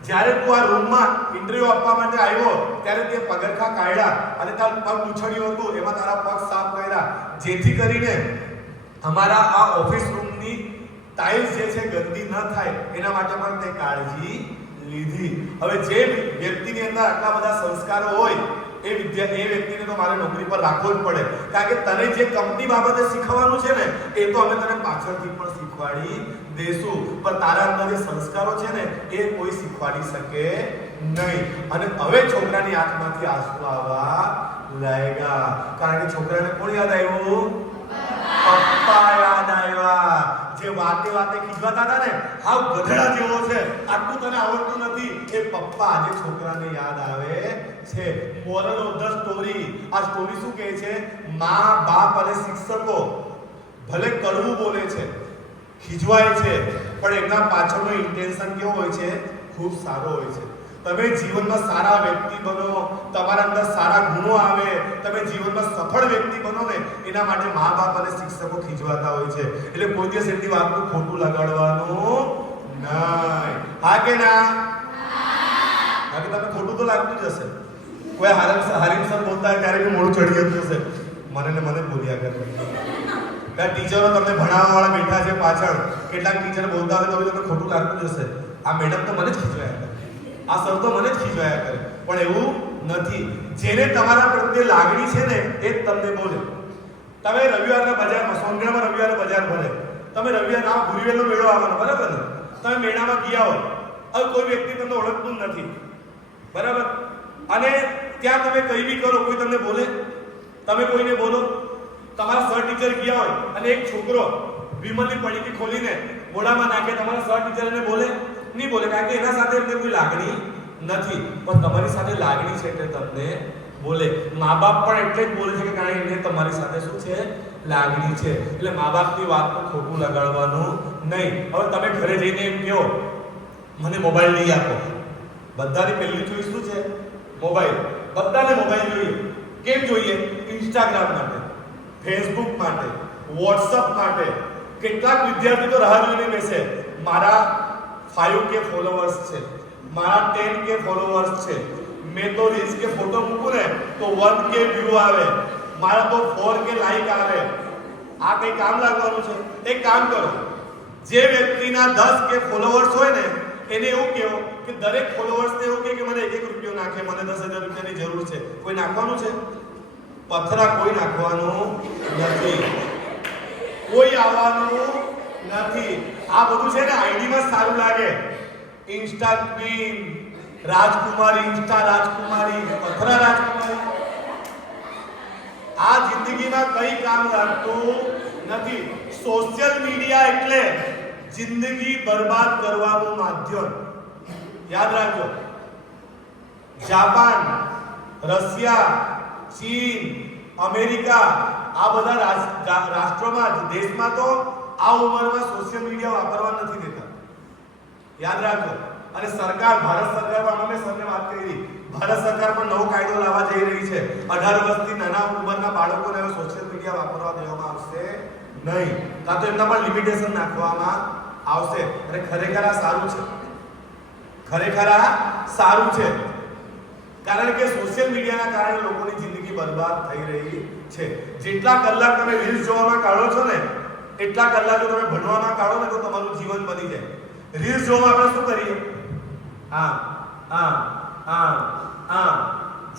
જ્યારે તું આ રૂમમાં ઇન્ટરવ્યુ આપવા માટે આવ્યો ત્યારે તે પગરખા કાઢ્યા અને તારું પગ ઉછળ્યું હતું, એમાં તારા પગ સાફ કર્યા, જેથી કરીને અમારા આ ઓફિસ રૂમની ટાઇલ્સ જે છે ગંદી ન થાય એના માટે પણ તે કાળજી લીધી. હવે જે વ્યક્તિની અંદર આટલા બધા સંસ્કારો હોય એ વ્યક્તિને તો મારે નોકરી પર રાખવો જ પડે. કારણ કે તને જે કંપની બાબતે શીખવાનું છે ને એ તો અમે તને પાછળથી પણ શીખવાડી દેશું, પણ તારા અંદર જે સંસ્કારો છે ને એ કોઈ શીખવાડી શકે નહીં. અને હવે છોકરાની આંખમાંથી આંસુ આવવા લાગ્યા, કારણ કે છોકરાને કોણ યાદ આવ્યું? પપ્પા યાદ આવ્યા. જે વાતે ખીજવાતા હતા ને, હાવ ગધેડા જેવો છે, આટલું તને આવડતું નથી, એ પપ્પા આજે છોકરાને યાદ આવે છે. Moral of the story. આ સ્ટોરી શું કહે છે? મા, બાપ અને શિક્ષકો ભલે કડવું બોલે છે, ખીજવાય છે, પણ એમના પાછળનો ઇન્ટેન્શન કેવો હોય છે? ખૂબ સારો હોય છે. તમે જીવનમાં સારા વ્યક્તિ બનો, તમારા અંદર સારા ગુણો આવે, તમે જીવનમાં સફળ વ્યક્તિ બનો ને, એના માટે મા બાપ અને શિક્ષકો ખીજવાતા હોય છે. એટલે કોઈ દિવસ એમની વાતનું ખોટું લગાડવાનું નહીં. હા કે ના? હા કે તમને ખોટું તો લાગતું જ હશે. કોઈ હારીમ સર બોલતા હોય ત્યારે બી મોઢું ચડી જતું હશે, મને બોલ્યા કરે. ત્યાં ટીચરો તમને ભણાવવાવાળા બેઠા છે પાછળ, કેટલાક ટીચર બોલતા હોય તો તમને ખોટું લાગતું જ હશે, આ મેડમ તો મને જ ખીજવાયા કરે, આ સર તો મને જ ખીજવાયા કરે. પણ એવું નથી. જેને તમારા પ્રત્યે લાગણી છે ને એ જ તમને બોલે. તમે રવિવારના બજારમાં, સોનગઢમાં રવિવારે બજાર ભરે, તમે રવિવાર આ ગુરુવેલનો મેળો આવવાનો, બરાબર ને? તમે મેળામાં ગયા હોય, હવે કોઈ વ્યક્તિ તમને ઓળખતું નથી, બરાબર? અને ત્યાં તમે કંઈ બી કરો, કોઈ તમને બોલે? તમે કોઈને બોલો? તમારા સર ટીચર ગયા હોય અને એક છોકરો વિમલની પડીકી ખોલીને મોઢામાં નાખે, તમારા સર ટીચર એને બોલે? નહીં બોલે, કારણ કે એના સાથે એમને કોઈ લાગણી નથી, પણ તમારી સાથે લાગણી છે એટલે તમને બોલે. મા બાપ પણ એટલે જ બોલે છે કે કારણ કે તમારી સાથે શું છે, લાગણી છે. એટલે મા બાપની વાત પર ખોટું લગાડવાનું નહીં. હવે તમે ઘરે જઈને એમ કહો મને મોબાઈલ લઈ આપો, બધાની પહેલી ચોઈસ શું છે, મોબાઈલ. બધાને મોબાઈલ જોઈએ. કેમ જોઈએ? ઇન્સ્ટાગ્રામ માટે, ફેસબુક માટે, વોટ્સઅપ માટે. કેટલાક વિદ્યાર્થી તો રાહ જોઈને બેસે, મારા 5K ફોલોવર્સ છે, મારા 10K ફોલોવર્સ છે, મેં તો રીલ્સ કે ફોટો મૂકું ને તો 1K વ્યૂ આવે, મારા તો 4K લાઈક આવે. આ કઈ કામ લાગવાનું છે? એક કામ કરો, જે વ્યક્તિના 10K ફોલોવર્સ હોય ને એને એવું કહેવો કે દરેક ફોલોવર્સને એવું કહે કે મને 1 રૂપિયો નાખે, મને 10,000 રૂપિયાની જરૂર છે. કોઈ નાખવાનું છે? પથરા કોઈ નાખવાનું નથી, કોઈ આવવાનું નથી. આ બધું છે ને આઈડીમાં સારું લાગે, ઇન્સ્ટા ક્વીન રાજકુમારી, ઇન્સ્ટા રાજકુમારી, પથરા રાજકુમારી. આ જિંદગીમાં કઈ કામ લાગતું નથી. સોશિયલ મીડિયા એટલે જિંદગી બરબાદ કરવાનું માધ્યમ. યાદ રાખજો, જાપાન, રશિયા, ચીન, અમેરિકા આ બધા રાષ્ટ્રોમાં દેશમાં તો આ ઉંમરમાં સોશિયલ મીડિયા વાપરવા નથી દેતા. યાદ રાખજો. અને સરકાર, ભારત સરકાર પણ, અમે સરને વાત કરી, ભારત સરકાર પણ નવો કાયદો લાવવા જઈ રહી છે. 18 વર્ષથી નાના ઉંમરના બાળકોને હવે સોશિયલ મીડિયા વાપરવા દેવામાં આવશે નહીં, કાં તો એમના પર લિમિટેશન નાખવામાં આવશે. અને ખરેખર આ સારું છે, ખરેખર આ સારું છે. કારણ કે સોશિયલ મીડિયાના કારણે લોકોની જિંદગી બરબાદ થઈ રહી છે. જેટલા કલાક તમે રીલ્સ જોવામાં કાઢો છો ને એટલા કલાક જો તમે ભણવામાં કાઢો ને તો તમારું જીવન બની જાય. રીલ્સ જોવામાં આપણે શું કરીએ?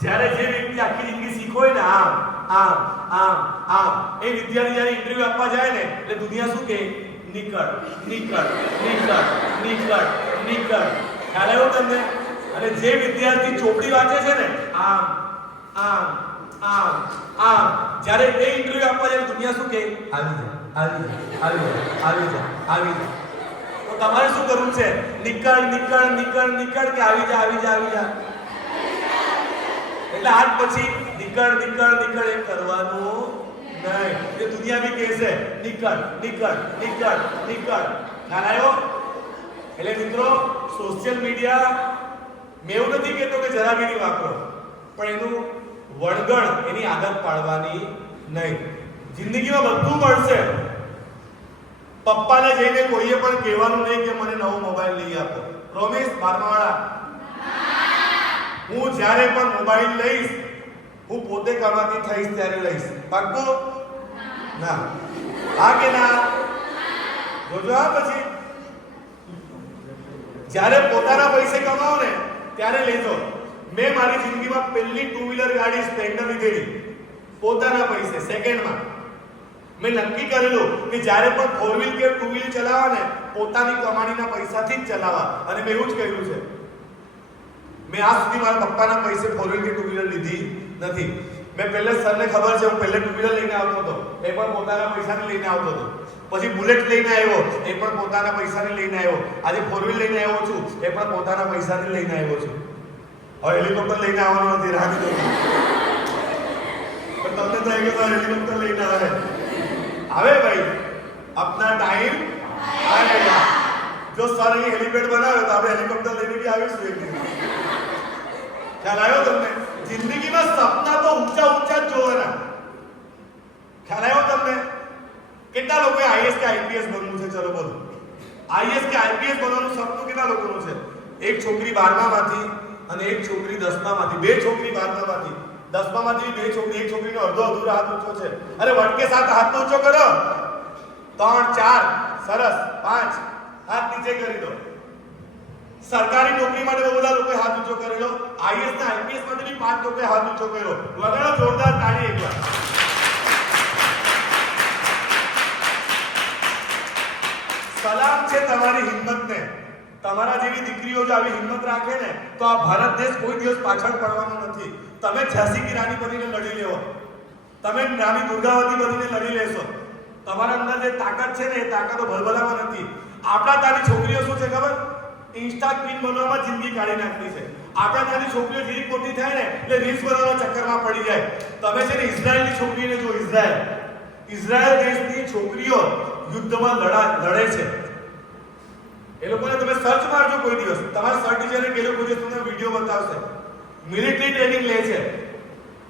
જ્યારે જે વ્યક્તિ આખી જિંદગી શીખો હોય ને એ વિદ્યાર્થી જ્યારે ઇન્ટરવ્યુ આપવા જાય ને એટલે દુનિયા શું કહે? નીકળ નીકળ નીકળ નીકળ નીકળ. ખ્યાલ આવ્યો તમને? અને જે વિદ્યાર્થી ચોપડી વાંચે છે ને જ્યારે એ ઇન્ટરવ્યુ આપવા જાય દુનિયા શું કહે? આવી જા આવી જા આવી જા આવી જા આવી જા. તો તમારે શું કરવું છે? નીકળ નીકળ નીકળ નીકળ કે આવી જા આવી જા આવી જા. એટલે આજ પછી નીકળ નીકળ નીકળ એમ કરવાનું નહીં. એ દુનિયા બી કહેશે નીકળ નીકળ નીકળ નીકળ. ખ્યાલ આવ્યો? એટલે મિત્રો સોશિયલ મીડિયા મેં એવું નથી કહેતો કે જરા બી નહીં વાપરો, પણ એનું વળગણ, એની આદત પાડવાની નહીં. જિંદગીમાં બધું મળશે. પપ્પાને જઈને કોઈએ પણ કહેવાનું નહીં કે મને નવો મોબાઈલ લઈ આપો. પ્રોમિસ? 12મા વાળા, હું જ્યારે પણ મોબાઈલ લઈશ હું પોતે કમાતી થઈશ ત્યારે લઈશ. પાક્કું? ના? હા કે ના? જોજો. હા, પછી જ્યારે પોતાના પૈસે કમાવો ને ત્યારે લેજો. મેં મારી જિંદગીમાં પહેલી 2 વ્હીલર ગાડી સ્પ્લેન્ડર લીધેલી પોતાના પૈસે, સેકન્ડમાં. મેં નક્કી કરેલું કે જ્યારે પણ 4 વ્હીલ કે 2 વ્હીલ ચલાવવા ને પોતાની કમાણીના પૈસાથી જ ચલાવવા. અને મેં એવું જ કર્યું છે. મેં આજ સુધી મારા પપ્પાના પૈસે 4 વ્હીલ કે 2 વ્હીલર લીધી નથી. મેં પહેલે સરને ખબર છે, હું પહેલે 2 વ્હીલર લઈને આવતો હતો, એ પણ પોતાના પૈસાને લઈને આવતો હતો. પછી બુલેટ લઈને આવ્યો, એ પણ પોતાના પૈસાને લઈને આવ્યો. આજે 4 વ્હીલ લઈને આવ્યો છું, એ પણ પોતાના પૈસાને લઈને આવ્યો છું. હવે હેલિકોપ્ટર લઈને આવવાનો નથી, રાહ જોજો. પણ તમને તો આવી ગયો હેલિકોપ્ટર લઈને આવે. હવે ભાઈ अपना टाइम आएगा. જો સર અહીં હેલિપેડ બનાવ્યો તો આપણે હેલિકોપ્ટર લઈને બી આવીશું એક દિવસ. ખ્યાલ આવ્યો તમને? જિંદગીમાં સપના તો ઊંચા ઊંચા જ જોવાના. ખ્યાલ આવ્યો તમને? કેટલા લોકોએ આઈએએસ કે આઈપીએસ બનવું છે? ચલો બોલો. આઈએએસ કે આઈપીએસ બનવાનું સપનું કેટલા લોકોનું છે? એક છોકરી 12મા માંથી અને એક છોકરી 10મા માંથી. બે છોકરી 12મા માંથી, 10મા માંથી બે છોકરી. એક છોકરીનો અડધો અધૂરો હાથ ઊંચો છે. અરે વટકે સાથ હાથ ઊંચો કરો. 3 4 સરસ. 5 હાથ નીચે કરી દો. સરકારી નોકરી માટે બહુ બધા લોકોએ હાથ ઊંચો કરેલો. આઈએએસ ને આઈપીએસ માટે બી 5 લોકોએ હાથ ઊંચો કર્યો. વગાડો જોરદાર તાળી એકવાર. સલામ છે તમારી હિંમતને. તમારા જેવી દીકરીઓ જો આવી હિંમત રાખે ને તો આ ભારત દેશ કોઈ દિવસ પાછળ પડવાનો નથી. તમે ઝાંસી કી રાની બનીને લડી લેવો, તમે રાની દુર્ગાવતી બનીને લડી લેશો. તમારા અંદર જે તાકાત છે ને એ તાકાતો ભલભલામાં નથી. આપણા તારી છોકરીઓ શું છે ખબર? ઇન્સ્ટા ક્વીન બનવામાં જિંદગી કાઢી નાખી છે. આપણા ત્યાંની છોકરીઓ જેવી મોટી થાય ને એટલે રીલ્સ બનાવવાના ચક્કરમાં પડી જાય. તમે છે ને ઇઝરાયલની છોકરીને જો, ઇઝરાયલ દેશની છોકરીઓ યુદ્ધમાં લડે છે. એ લોકોને તમે સર્ચ મારજો કોઈ દિવસ, તમારા સર્ચ ટીચરને કે કોઈ દિવસ તમને વિડીયો બતાવશે. મિલિટરી ટ્રેનિંગ લે છે.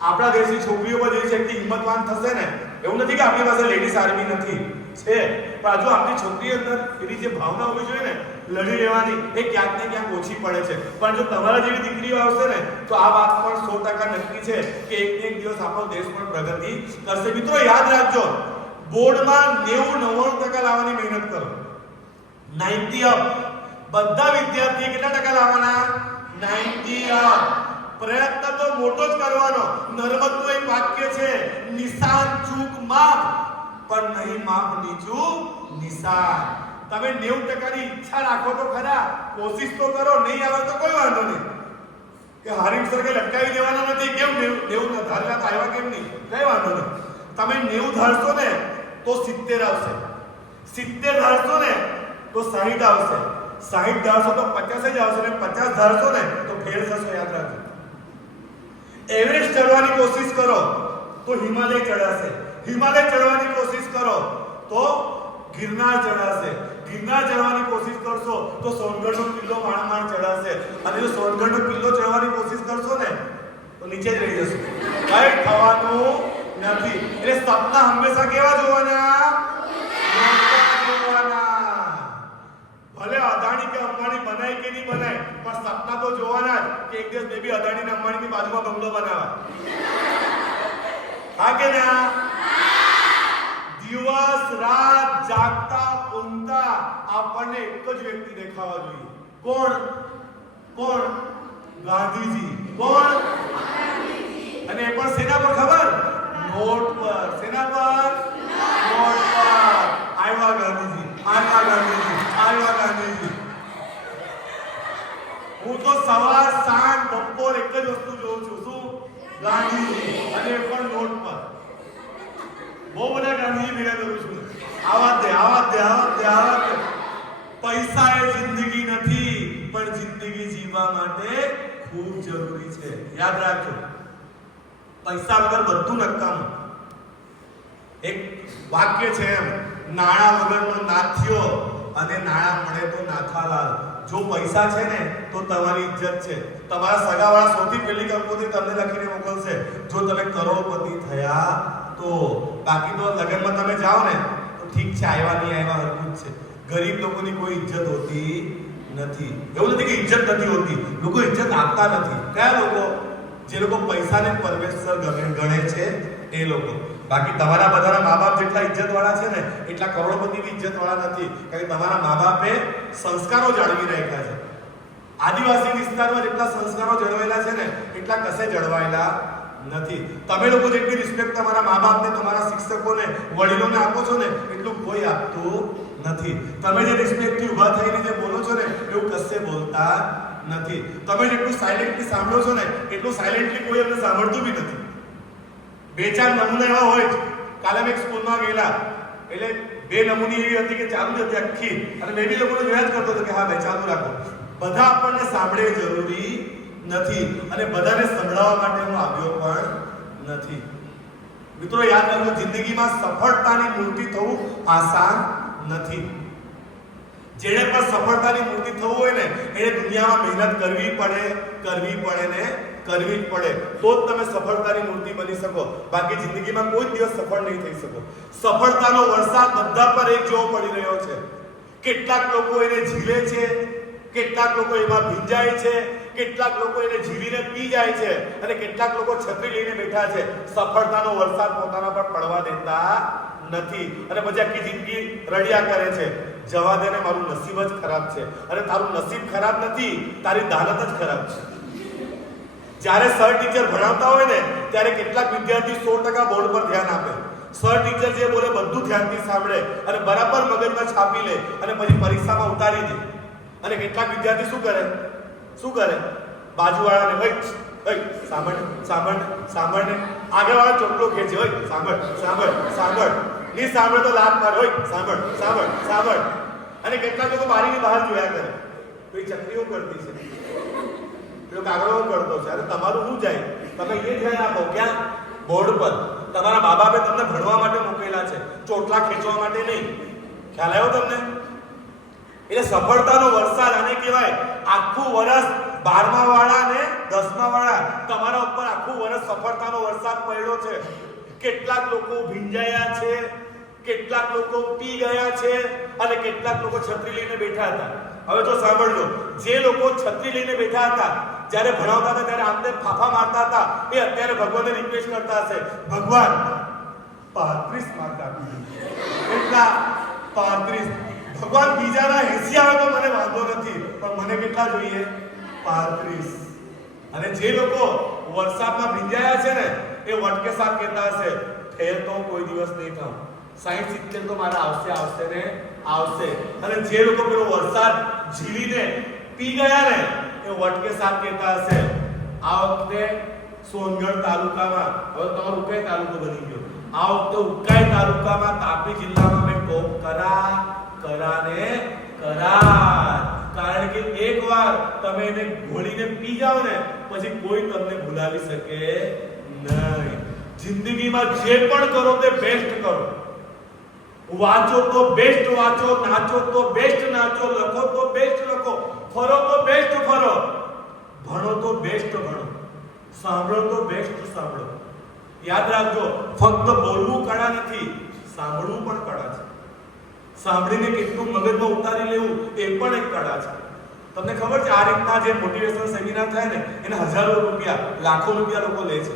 આપણા દેશની છોકરીઓ પર જેવી શક્તિ હિંમતવાન થશે ને, એવું નથી કે આપણી પાસે લેડીઝ આર્મી નથી, છે, પણ જો આપણી છોકરીઓ અંદર એની જે ભાવના હોવી જોઈએ ને લડી લેવાની, એ ક્યાંક ને ક્યાંક ઓછી પડે છે. પણ જો તમારા જેવી દીકરીઓ આવશે ને તો આ વાત પણ 100% નક્કી છે કે એક ને એક દિવસ આપણો દેશ પણ પ્રગતિ કરશે. મિત્રો યાદ રાખજો, બોર્ડમાં 90-99% લાવવાની મહેનત કરો. 90 અપ. બધા વિદ્યાર્થી કેટલા ટકા લાવવાના? 90 અપ. પ્રયત્ન તો મોટો જ કરવાનો. નર્મદનું એક વાક્ય છે, નિશાન ચૂક માપ પણ નહીં માપ નીચું નિશાન. તમે 90% ની ઈચ્છા રાખો તો ખરા, કોશિશ તો કરો, નહીં આવે તો કોઈ વાંધો નહીં કે હારીમ સર કે લટકાવી દેવાના નથી. કેમ 90 ધારેલા તો આવ્યા કેમ નહીં? કઈ વાંધો નહીં. તમે 90 ધારશો ને તો 70 આવશે, 70 ધારશો ને તો 60 આવશે, 60 ધારશો તો 50 જ આવશે, ને 50 ધારશો ને તો ફેલ થશો. યાદ રાખજો. એવરેસ્ટ ચડવાની કોશિશ કરો તો હિમાલય ચડાશે, હિમાલય ચડવાની કોશિશ કરો તો ગિરનાર ચડાશે, ગિરનાર ચડવાની કોશિશ કરશો તો સોનગઢનો કિલ્લો માંડ ચડાશે, અને જો સોનગઢનો કિલ્લો ચડવાની કોશિશ કરશો ને તો નીચે જ રહી જશો. કઈ થવાનું નથી. એટલે સપના હંમેશા કેવા જોવાના? ભલે અદાણી કે અંબાણી બનાય કે નહીં બનાય, પણ સપના તો જોવાના જ કે એક દિવસ બેબી અદાણી ને અંબાણીની બાજુમાં બંગલો બનાવવા. હા કે ના? દિવસ રાત જાગતા ઊંઘતા આપણને એક જ વ્યક્તિ દેખાવા જોઈએ. કોણ? કોણ? ગાંધીજી. કોણ? ગાંધીજી. અને એ પણ સેના પર ખબર? નોટ પર. સેના પર? નોટ પર. આવ્યા ગાંધીજી, આવ્યા ગાંધીજી, આવ્યા ગાંધીજી. હું તો સવાર સાંજ બપોર એક જ વસ્તુ જોઉં છું. શું? ગાંધીજી. અને એ પણ નોટ પર. બહુ બધા ગાંધીજી ભેગા કરું છું. આવા દે, આવા દે, આવા દે, આવા દે. પૈસા એ જિંદગી નથી, પણ જિંદગી જીવવા માટે ખૂબ જરૂરી છે. યાદ રાખજો, પૈસા વગર બધું નકામું. એક વાક્ય છે એમ, નાણાં વગરનો નાથ્યો અને નાણાં મળે તો નાથાલાલ. જો પૈસા છે ને તો તમારી ઇજ્જત છે. તમારા સગાવાળા સૌથી પહેલી કંકોત્રી તમને લખીને મોકલશે જો તમે કરોડપતિ થયા તો. બાકી તો લગનમાં તમે જાઓ ને તો ઠીક છે, આવ્યા નહીં આવ્યા હરકું જ છે. ગરીબ લોકોની કોઈ ઇજ્જત હોતી નથી. એવું નથી કે ઇજ્જત નથી હોતી, લોકો ઇજ્જત આપતા નથી. કયા લોકો? જે લોકો પૈસાને પરમેશ્વર ગણે છે એ લોકો. બાકી તમારા બધાના મા બાપ જેટલા ઇજ્જત વાળા છે ને એટલા કરોડપતિ બી ઇજ્જત વાળા નથી, કારણ કે તમારા મા બાપે સંસ્કારો જાળવી રાખ્યા છે. આદિવાસી વિસ્તારમાં જેટલા સંસ્કારો જળવાયેલા છે ને એટલા કશે જળવાયેલા નથી. તમે લોકો જેટલી રિસ્પેક્ટ તમારા મા બાપને, તમારા શિક્ષકોને, વડીલોને આપો છો ને એટલું કોઈ આપતું નથી. તમે જે રિસ્પેક્ટથી ઊભા થઈને જે બોલો છો ને એવું કશે બોલતા નથી. તમે જેટલું સાયલેન્ટલી સાંભળો છો ને એટલું સાયલેન્ટલી કોઈ અમને સાંભળતું બી નથી. બે ચાર નમૂના એવા હોય છે. કાલે મેં એક સ્કૂલમાં ગયેલા, એટલે બે નમૂની એવી હતી કે ચાલુ જ હતી આખી, અને મેં બી લોકોને જોયા જ કરતો હતો કે હા ભાઈ ચાલુ રાખો. બધા આપણને સાંભળે જરૂરી નથી, અને બધાને સંભળાવવા માટે હું આવ્યો પણ નથી. મિત્રો યાદ રાખજો, જિંદગીમાં સફળતાની મૂર્તિ થવું આસાન નથી. જેને પણ સફળતાની મૂર્તિ થવું હોય ને એને દુનિયામાં મહેનત કરવી પડે ને કરવી જ પડે, તો જ તમે સફળતાની મૂર્તિ બની શકો. બાકી જિંદગીમાં કોઈ દિવસ સફળ નહીં થઈ શકો. સફળતાનો વરસાદ બધા પર એક જેવો પડી રહ્યો છે. કેટલાક લોકો એને જીવે છે, કેટલાક લોકો એમાં ભીંજાય છે, કેટલાક લોકો એને જીવીને પી જાય છે, અને કેટલાક લોકો છત્રી લઈને બેઠા છે. સફળતાનો વરસાદ પોતાના પર પડવા દેતા નથી, અને પછી આખી જિંદગી રડ્યા કરે છે. જવા દે ને, મારું નસીબ જ ખરાબ છે. અને તારું નસીબ ખરાબ નથી, તારી દાનત જ ખરાબ છે. જ્યારે સર ટીચર ભણાવતા હોય ને ત્યારે કેટલાક વિદ્યાર્થી 100% બોર્ડ પર ધ્યાન આપે. સર ટીચર જે બોલે બધું ધ્યાનથી સાંભળે અને બરાબર મગજમાં છાપી લે અને પછી પરીક્ષામાં ઉતારી દે. અને કેટલાક વિદ્યાર્થી શું કરે? બાજુવાળાને ભાઈ સાંભળ ને આગળવાળા ચોટલો ખેંચે, હોય સાંભળ નહીં સાંભળે તો લાત મારે, હોય સાંભળ. અને કેટલાક લોકો બારીની બહાર જોયા કરે. તો એ ચકરીઓ કરતી છે, પેલો કાગડો કરતો છે. અરે તમારું શું જાય? તમે એ ધ્યાન આપો ક્યાં? બોર્ડ પર. તમારા મા બાપે તમને ભણવા માટે મોકલેલા છે, ચોટલા ખેંચવા માટે નહીં. ખ્યાલ આવ્યો તમને? એટલે સફળતાનો વરસાદ આને કહેવાય. આખું વર્ષ 12મા વાળા ને 10મા વાળા તમારા ઉપર આખું વર્ષ સફળતાનો વરસાદ પડ્યો છે. કેટલાક લોકો ભીંજાયા છે, કેટલાક લોકો પી ગયા છે અને કેટલાક લોકો છત્રી લઈને બેઠા હતા. હવે તો સાંભળજો, જે લોકો છત્રી લઈને બેઠા હતા, જ્યારે ભણાવતા હતા ત્યારે આમને ફાફા મારતા હતા, એ અત્યારે ભગવાનને રિક્વેસ્ટ કરતા હશે, ભગવાન 35 માર્ક આપી દો. કેટલા? 35. ભગવાન બીજાના 80 આવે તો મને વાંધો નથી, પણ મને કેટલા જોઈએ? 35. અને જે લોકો વરસાદમાં ભીંજાયા છે ને, એ વટકે સાથ કહેતા હશે, ફેર તો કોઈ દિવસ નહીં થાઉં, 60-70 તો મારા આવશે ને આવશે. અને જે લોકો પેલો વરસાદ ઝીલીને પી ગયા ને, એ વટકે સાથ કહેતા હશે, આ વખતે સોનગઢ તાલુકામાં, હવે તમારો ઉકાઈ તાલુકો બની ગયો, આ વખતે ઉકાઈ તાલુકામાં તાપી જિલ્લામાં મેં ટોપ કરા. કારણ કે એકવાર તમે એને ઘોળીને પી જાઓ ને, પછી કોઈ તમને ભૂલાવી શકે નહીં. જિંદગીમાં જે પણ કરો તે બેસ્ટ કરો. વાંચો તો બેસ્ટ વાંચો, નાચો તો બેસ્ટ નાચો, લખો તો બેસ્ટ લખો, ફરો તો બેસ્ટ ફરો, ભણો તો બેસ્ટ ભણો, સાંભળો તો બેસ્ટ સાંભળો. યાદ રાખજો, ફક્ત બોલવું કળા નથી, સાંભળવું પણ કળા છે. સાંભળીને કેટલું મગજમાં ઉતારી લેવું એ પણ એક કળા છે. તમને ખબર છે, આ રીતના જે મોટિવેશનલ સેમિનાર થાય ને, એને હજારો રૂપિયા, લાખો રૂપિયા લોકો લે છે.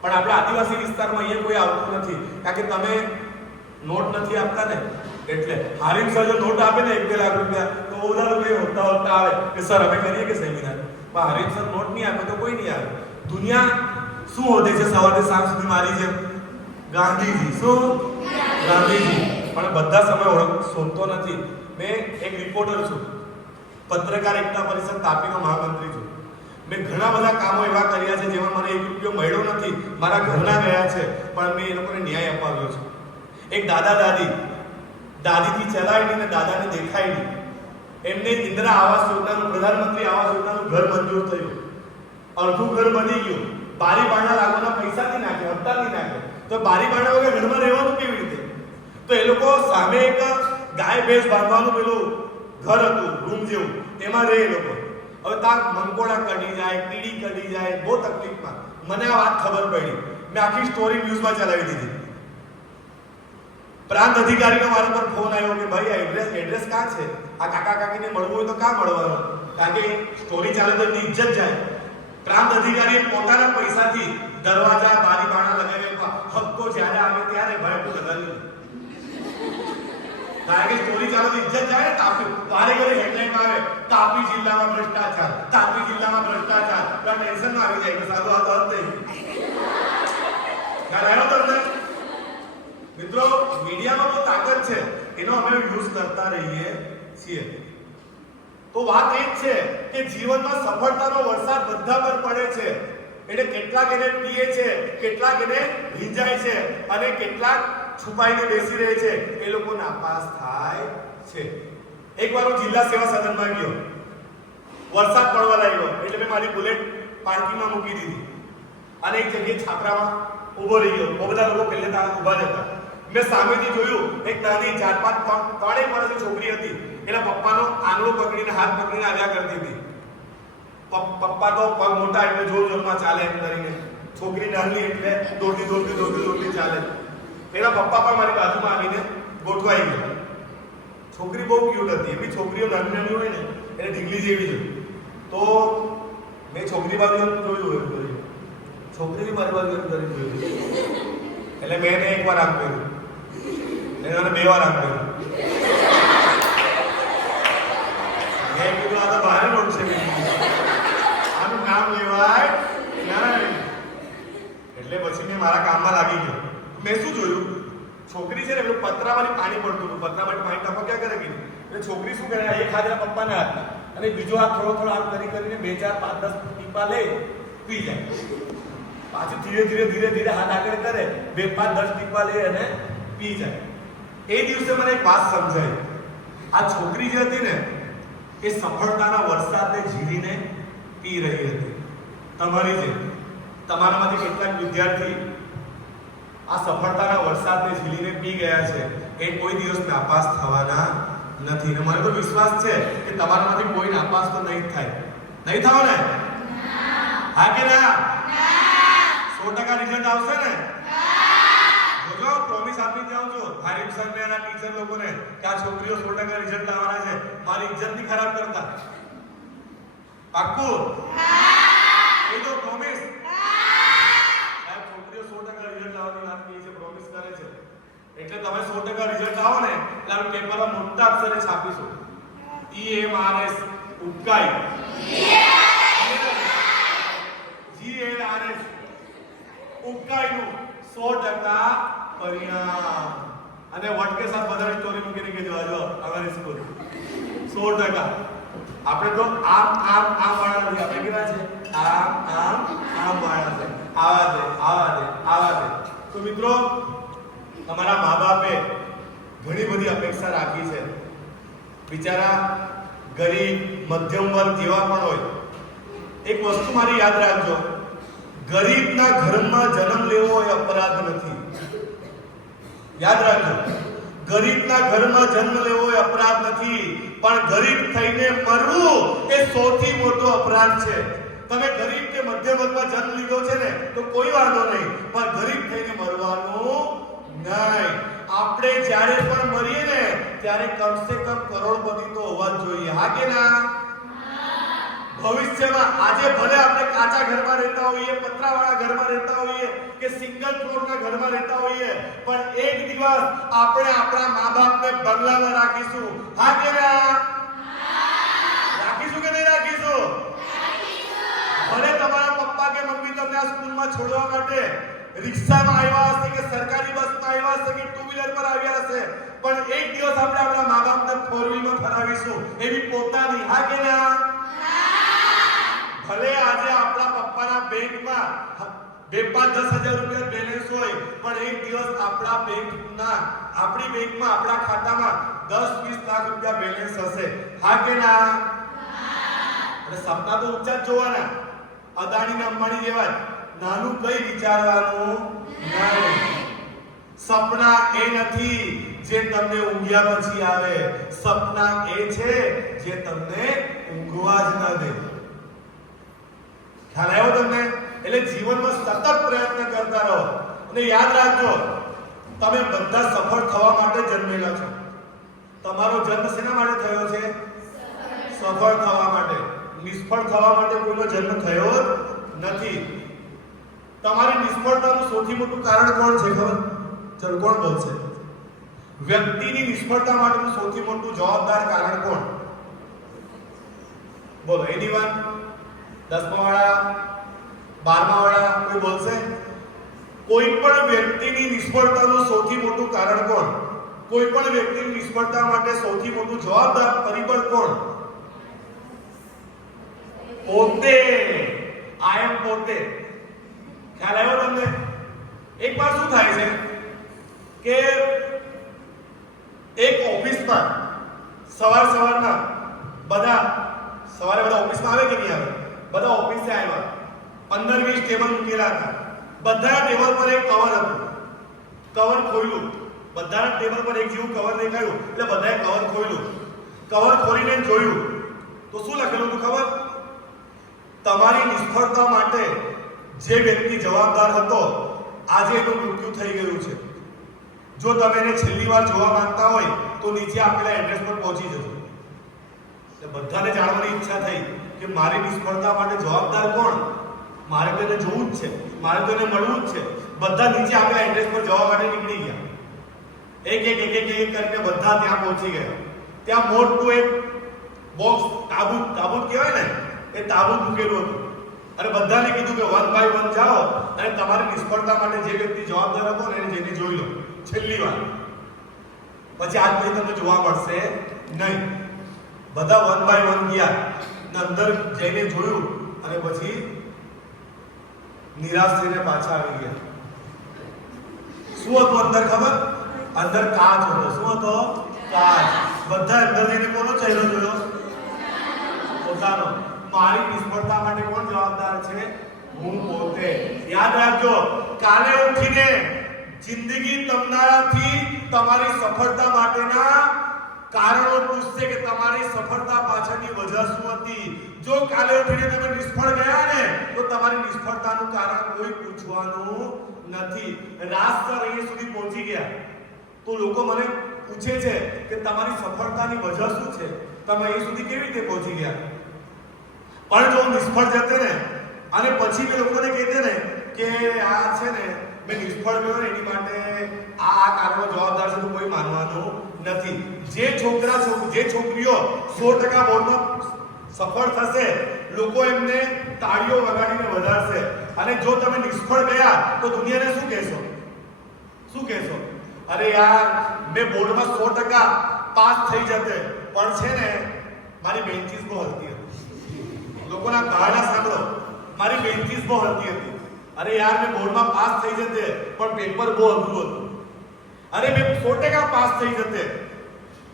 પણ આપણે આદિવાસી વિસ્તારમાં અહીંયા કોઈ આવતું નથી, કારણ કે તમે નોટ નથી આપતા ને. એટલે હારીફ સર જો નોટ આપે ને 1-2 લાખ રૂપિયા, તો બધા લોકો હોતા આવે કે સર અમે કરીએ કે સેમિનાર. પણ હારીફ સર નોટ નહીં આપે તો કોઈ નહીં આવે. દુનિયા શું હોતે છે સવારથી સાંજ સુધી મારી જેમ? ગાંધીજી. શું? ગાંધીજી. પણ બધા સમય શોધતો નથી. મેં એક રિપોર્ટર છું, પત્રકાર એકતા પરિષદ તાપીનો મહામંત્રી છું. મેં ઘણા બધા કામો એવા કર્યા છે જેમાં મને 1 રૂપિયો મળ્યો નથી, મારા ઘરના ગયા છે, પણ મેં એ લોકોને ન્યાય અપાવ્યો છે. એક દાદીથી ચલાવી ને દાદાને દેખાય નહીં, એમને ઇન્દિરા આવાસ યોજનાનું, પ્રધાનમંત્રી આવાસ યોજનાનું ઘર મંજૂર થયું, અડધું ઘર બની ગયું, બારી બારણા લાગવાના પૈસાથી નાખે, હપ્તાથી નાખે, તો બારી બારણા વગર ઘરમાં રહેવાનું કેવી રીતે? તો એ લોકો સામે એક ગાય ભેંસ બાંધવાનું પેલું ઘર હતું, રૂમ જેવું, એમાં રહે એ લોકો. હવે ત્યાં મંકોડા કડી જાય, કીડી કડી જાય, બહુ તકલીફમાં. મને આ વાત ખબર પડી, મેં આખી સ્ટોરી ન્યૂઝમાં ચલાવી દીધી. પ્રાંત અધિકારીનો મારા પર ફોન આવ્યો કે ભાઈ આ એડ્રેસ ક્યાં છે? આ કાકા કાકીને મળવું હોય તો ક્યાં મળવાનું? કારણ કે સ્ટોરી ચાલે તો એની ઇજ્જત જાય. પ્રાંત અધિકારીએ પોતાના પૈસાથી દરવાજા, બારી બારણા લગાવ્યા, હક્કો જ્યારે આવે ત્યારે ભાઈ હું લગાવ્યું. કારણ કે સ્ટોરી ચાલે તો ઇજ્જત જાય ને. તાપી વારે ઘરે હેડલાઇન આવે, તાપી જિલ્લામાં ભ્રષ્ટાચાર, તાપી જિલ્લામાં ભ્રષ્ટાચાર. તો ટેન્શનમાં આવી જાય કે સાધુ આ તો હદ થઈ. કારણ તમને મિત્રો, મીડિયામાં બહુ તાકાત છે, એનો અમે યુઝ કરતા રહીએ છીએ. તો વાત એ જ છે કે જીવનમાં સફળતાનો વરસાદ બધા પર પડે છે. એટલે કેટલાક એને પીએ છે, કેટલાક એને ભીંજાય છે, અને કેટલાક છુપાઈને બેસી રહે છે, એ લોકો નાપાસ થાય છે. એકવાર હું જિલ્લા સેવા સદનમાં ગયો, વરસાદ પડવા લાગ્યો, એટલે મેં મારી બુલેટ પાર્કિંગમાં મૂકી દીધી અને એક જગ્યાએ છાપરામાં ઊભો રહી ગયો. બહુ બધા લોકો પહેલે ત્યાં ઊભા જ હતા. મેં સામેથી જોયું, એક નાની 4-5 વર્ષની છોકરી હતી, એના પપ્પાનો આંગળો પકડીને, હાથ પકડીને આવ્યા કરતી હતી. પપ્પા તો પગ મોટા એટલે જોર જોરમાં ચાલે એમ કરીને, છોકરી નાની એટલે દોડતી ચાલે. એના પપ્પા પણ મારી બાજુમાં આવીને ગોઠવાઈ ગયા. છોકરી બહુ ક્યુટ હતી, એવી છોકરીઓ નાની હોય ને એને ઢીંગલી જેવી છે. તો મેં છોકરી બાજુ જોયું, એમ કર્યું, છોકરી મારી બાજુ એમ કરી જોયું. એટલે મેં એને 1 વાર આમ કર્યું, એને 2 વાર આમ કર્યું. મેં કીધું આ તો ભારે નોટ છે, આનું નામ લેવાય નહીં. એટલે પછી મેં મારા કામમાં લાગી ગયો. મેં શું જોયું, છોકરી છે ને પેલું પતરામાંથી પાણી પડતું હતું, પતરામાંથી પાણી ટપક્યા કરે કે એટલે છોકરી શું કરે, એક હાથ એના પપ્પાના હાથમાં અને બીજો હાથ થોડો આમ કરીને 2, 4, 5, 10 ટીપા લે, પી જાય. પાછું ધીરે હાથ આગળ કરે, 2, 5, 10 ટીપા લે અને પી જાય. એ દિવસે મને એક વાત સમજાઈ. આ છોકરી જે હતી ને, એ સફળતાના વરસાદને ઝીલીને પી રહી હતી. તમારી જેમ તમારામાંથી કેટલાક વિદ્યાર્થી આ સફળતાના વરસાદને ઝીલીને પી ગયા છે. એ કોઈ દિવસ નાપાસ થવાના નથી. અને મને તો વિશ્વાસ છે કે તમારામાંથી કોઈ નાપાસ તો નહીં થાય. નહીં થાવ ને? હા કે ના? 100% રિઝલ્ટ આવશે ને? જોજો, પ્રોમિસ આપી જાઉં છું હારીફ સર ને એના ટીચર લોકોને કે આ છોકરીઓ 100% રિઝલ્ટ લાવવાના છે. મારી ઇજ્જત ની ખરાબ કરતા. પાક્કું? એ તો પ્રોમિસ. સાહેબ, છોકરીઓ 100% રિઝલ્ટ લાવવાની વાત કહી છે, પ્રોમિસ કરે છે. એટલે તમે 100% રિઝલ્ટ આવો ને એટલે આપણે પેપરમાં મોટા અક્ષરે છાપીશું. EMRS ઉકાઈ, GLRS ઉકાઈનું 100% પરિણામ. અને વટકે સાહેબ બધાની સ્ટોરી મૂકીને કે જો અમારી સ્કૂલ 100%. આપણે તો આમ વાળા નથી. આપણે કેવા છે? આમ વાળા છે. આવા દે. તો મિત્રો, તમારા મા બાપે ઘણી બધી અપેક્ષા રાખી છે. બિચારા ગરીબ મધ્યમ વર્ગ જેવા પણ હોય. એક વસ્તુ મારી યાદ રાખજો, ગરીબના ઘરમાં જન્મ લેવો એ અપરાધ નથી. યાદ રાખજો, ગરીબના ઘરમાં જન્મ લેવો એ અપરાધ નથી, પણ ગરીબ થઈને મરવું એ સૌથી મોટો અપરાધ છે. તમે ગરીબ કે મધ્યમ વર્ગમાં જન્મ લીધો છે ને તો કોઈ વાંધો નહીં, પણ ગરીબ થઈને મરવાનું નહીં. આપણે જ્યારે પણ મરીએ ને ત્યારે કમસે કમ કરોડપતિ તો હોવા જ જોઈએ. હા કે ના? ભવિષ્યમાં આજે ભલે આપણે કાચા ઘરમાં રહેતા હોઈએ, પતરાવાળા ઘરમાં રહેતા હોઈએ કે સિંગલ ફ્લોરના ઘરમાં રહેતા હોઈએ, પણ એક દિવસ આપણે આપણા મા-બાપને બંગલામાં રાખીશું. હા કે ના? રાખીશું કે નહીં રાખીશું? ભલે તમારા પપ્પા કે મમ્મી તમને આ સ્કૂલમાં છોડવા માટે રિક્ષામાં આવ્યા હશે કે સરકારી બસમાં આવ્યા હશે કે ટુ વ્હીલર પર આવ્યા હશે, પણ એક દિવસ આપણે આપણા મા-બાપને ફોર વ્હીલમાં ફરાવીશું એવી પોતાની. હા કે ના? ભલે આજે આપણા પપ્પાના બેંકમાં 2-5-10,000 રૂપિયા બેલેન્સ હોય, પણ એક દિવસ આપણી બેંકમાં આપણા ખાતામાં 10-20 લાખ રૂપિયા બેલેન્સ હશે. હા કે ના? અને સપના તો ઊંચા જ જોવાના, અદાણી ને અંબાણી જેવા. નાનું કઈ વિચારવાનું નહીં. સપના એ નથી જે તમને ઊંઘ્યા પછી આવે, સપના એ છે જે તમને ઊંઘવા જ ન દે. ખ્યાલ આવ્યો તમને? એટલે જીવનમાં સતત પ્રયત્ન કરતા રહો. અને યાદ રાખજો, તમે બધા સફળ થવા માટે જન્મેલા છો. તમારો જન્મ શેના માટે થયો છે? સફળ થવા માટે. નિષ્ફળ થવા માટે કોઈનો જન્મ થયો નથી. તમારી નિષ્ફળતાનું સૌથી મોટું કારણ કોણ છે ખબર? ચલો, કોણ બોલશે? વ્યક્તિની નિષ્ફળતા માટેનું સૌથી મોટું જવાબદાર કારણ કોણ? બોલો. એની વાત 10મા વાળા, 12મા વાળા કોઈ બોલશે? કોઈ પણ વ્યક્તિની નિષ્ફળતાનું સૌથી મોટું કારણ કોણ? કોઈ પણ વ્યક્તિની નિષ્ફળતા માટે સૌથી મોટું જવાબદાર પરિબળ કોણ? પોતે. પોતે. ખ્યાલ આવ્યો તમને? એક વાર શું થાય છે કે એક ઓફિસમાં સવારમાં બધા ઓફિસમાં આવે કે નહીં આવે? બધા ઓફિસે આવ્યા, 15-20 ટેબલ મૂકેલા હતા. બધા ટેબલ પર એક કવર હતું. કવર ખોલ્યું, બધાના ટેબલ પર એક જેવું કવર દેખાયું એટલે બધાએ કવર ખોલ્યું. કવર ખોલીને જોયું તો શું લખેલું હતું ખબર? તમારી નિષ્ફળતા માટે જે વ્યક્તિ જવાબદાર હતો આજે એનું મૃત્યુ થઈ ગયું છે. જો તમે એને છેલ્લી વાર જોવા માંગતા હોય તો નીચે આપેલા એડ્રેસ પર પહોંચી જજો. એટલે બધાને જાણવાની ઈચ્છા થઈ કે મારી નિષ્ફળતા માટે જવાબદાર કોણ? મારે તો એને જોવું જ છે, મારે તો એને મળવું જ છે. બધા નીચે આપેલા એડ્રેસ પર જવા માટે નીકળી ગયા. એક કરીને બધા ત્યાં પહોંચી ગયા. ત્યાં મોટું એક બોક્સ, તાબૂત કહેવાય ને, એ તાબૂત મૂકેલું હતું. અને બધાને કીધું કે 1 by 1 જાઓ અને તમારી નિષ્ફળતા માટે જે વ્યક્તિ જવાબદાર હતો ને એને જઈને જોઈ લો છેલ્લી વાર. પછી આજ પછી તમને જોવા મળશે નહીં. બધા 1 by 1 ગયા ને અંદર જઈને જોયું અને પછી નિરાશ થઈને પાછા આવી ગયા. શું હતું અંદર ખબર? અંદર કાચ હતો. શું હતો? કાચ. બધા અંદર જઈને કોનો ચહેરો જોયો? પોતાનો. મારી નિષ્ફળતા માટે કોણ જવાબદાર છે? હું પોતે. યાદ રાખજો, કાલે ઉઠીને જિંદગી તમારાથી તમારી સફળતા માટેના કારણો પૂછશે કે તમારી સફળતા પાછળની વજહ શું હતી. જો કાલે ઉઠીને તમે નિષ્ફળ ગયા ને તો તમારી નિષ્ફળતાનું કારણ કોઈ પૂછવાનું નથી. રાજ સર અહીં સુધી પહોંચી ગયા તો લોકો મને પૂછે છે કે તમારી સફળતાની વજહ શું છે, તમે અહીં સુધી કેવી રીતે પહોંચી ગયા? પણ જો નિષ્ફળ જતે ને અને પછી મેં લોકોને કહેતે ને કે આ છે ને મેં નિષ્ફળ ગયો ને એની માટે આ કારણો જવાબદાર છે તો કોઈ માનવાનું નથી. જે છોકરીઓ 100% બોર્ડમાં સફળ થશે લોકો એમને તાળીઓ વગાડીને વધારશે. અને જો તમે નિષ્ફળ ગયા તો દુનિયાને શું કહેશો? અરે યાર મેં બોર્ડમાં 100% પાસ થઈ જતે પણ છે ને મારી બેન્ચીસ બહુ હલતી હતી. લોકોના બહાના સાંભળો, મારી બેન્ચીસ બહુ હલતી હતી. અરે યાર મેં બોર્ડમાં પાસ થઈ જતે પણ પેપર બહુ અઘરું હતું. અરે મેં 100% પાસ થઈ જતે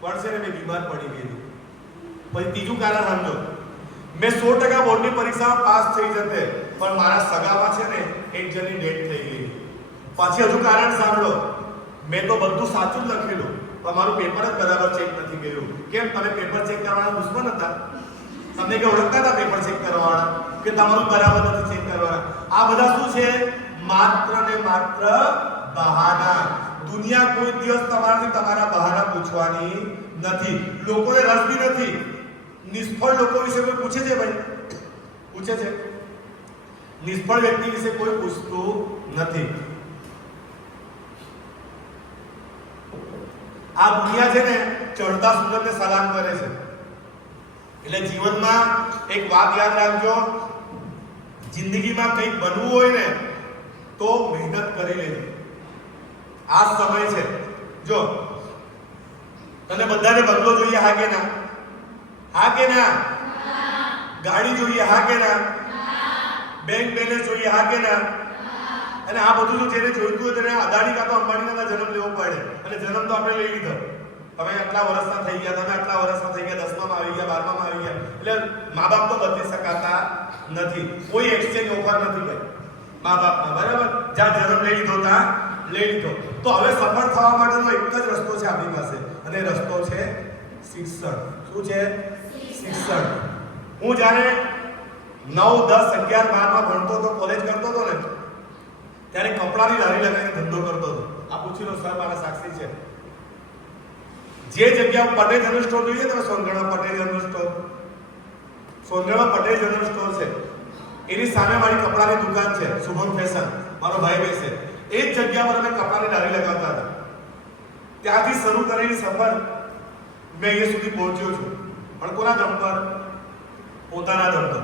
પણ છે ને મેં બીમાર પડી ગઈ. પછી ત્રીજું કારણ સમજો, મેં 100% બોર્ડની પરીક્ષામાં પાસ થઈ જતે પણ મારા સગામાં છે ને એક જણની ડેથ થઈ ગઈ. પછી હજુ કારણ સાંભળો, મેં તો બધું સાચું જ લખેલું પણ મારું પેપર જ બરાબર ચેક નથી કર્યું. કેમ? તમે પેપર ચેક કરવાના દુશ્મન હતા? તમને કે ઓળખતા હતા પેપર ચેક કરવાવાળા કે તમારું બરાબર નથી ચેક કરવાના? આ બધા શું છે? માત્ર ને માત્ર બહાના. દુનિયા કોઈ દિવસ તમારાથી તમારા બહાના પૂછવાની નથી. લોકોને રસ બી નથી. નિષ્ફળ લોકો વિશે કોઈ પૂછે છે? ભાઈ પૂછે છે? નિષ્ફળ વ્યક્તિ વિશે કોઈ પૂછતું નથી. આ દુનિયા છે ને ચડતા સૂરજને સલામ કરે છે. એટલે જીવનમાં એક વાત યાદ રાખજો, જિંદગીમાં કંઈક બનવું હોય ને તો મહેનત કરી લેજો. આ સમય છે. જો તને બધાને બંગલો જોઈએ, હા કે ના? હા કે ના? ગાડી જોઈએ, હા કે ના? બેંક બેલેન્સ જોઈએ, હા કે ના? અને આ બધું જો જેને જોઈતું હોય તેને અદાણી કાં તો અંબાણીના જન્મ લેવો પડે. અને જન્મ તો આપણે લઈ લીધો. તમે આટલા વર્ષના થઈ ગયા, તમે આટલા વર્ષના થઈ ગયા, 10મામાં આવી ગયા, 12મામાં આવી ગયા. એટલે મા બાપ તો બદલી શકાતા નથી. કોઈ એક્સચેન્જ ઓફર નથી ભાઈ મા બાપના. બરાબર? જ્યાં જન્મ લઈ લીધો ત્યાં લઈ લીધો. તો હવે સફળ થવા માટેનો એક જ રસ્તો છે આપણી પાસે અને રસ્તો છે શિક્ષણ. શું છે? શિક્ષણ. હું જ્યારે 9, 10, 11, 12માં ભણતો હતો, કોલેજ કરતો હતો ને ત્યારે કપડાની લારી લગાવીને ધંધો કરતો હતો. આ પૂછી લો, સર મારા સાક્ષી છે. જે જગ્યા પટેલ જનરલ સ્ટોર જોઈએ તમે, સોનગઢમાં પટેલ જનરલ સ્ટોર, સોનગઢમાં પટેલ જનરલ સ્ટોર છે. એની સામે મારી કપડાની દુકાન છે, શુભમ ફેશન, મારો ભાઈ બેસે. એ જ જગ્યા પર અમે કપડાની લારી લગાવતા હતા. ત્યાંથી શરૂ કરેલી સફર મેં અહીંયા સુધી પહોંચ્યો છું. પણ કોના દમ પર? પોતાના દમ પર.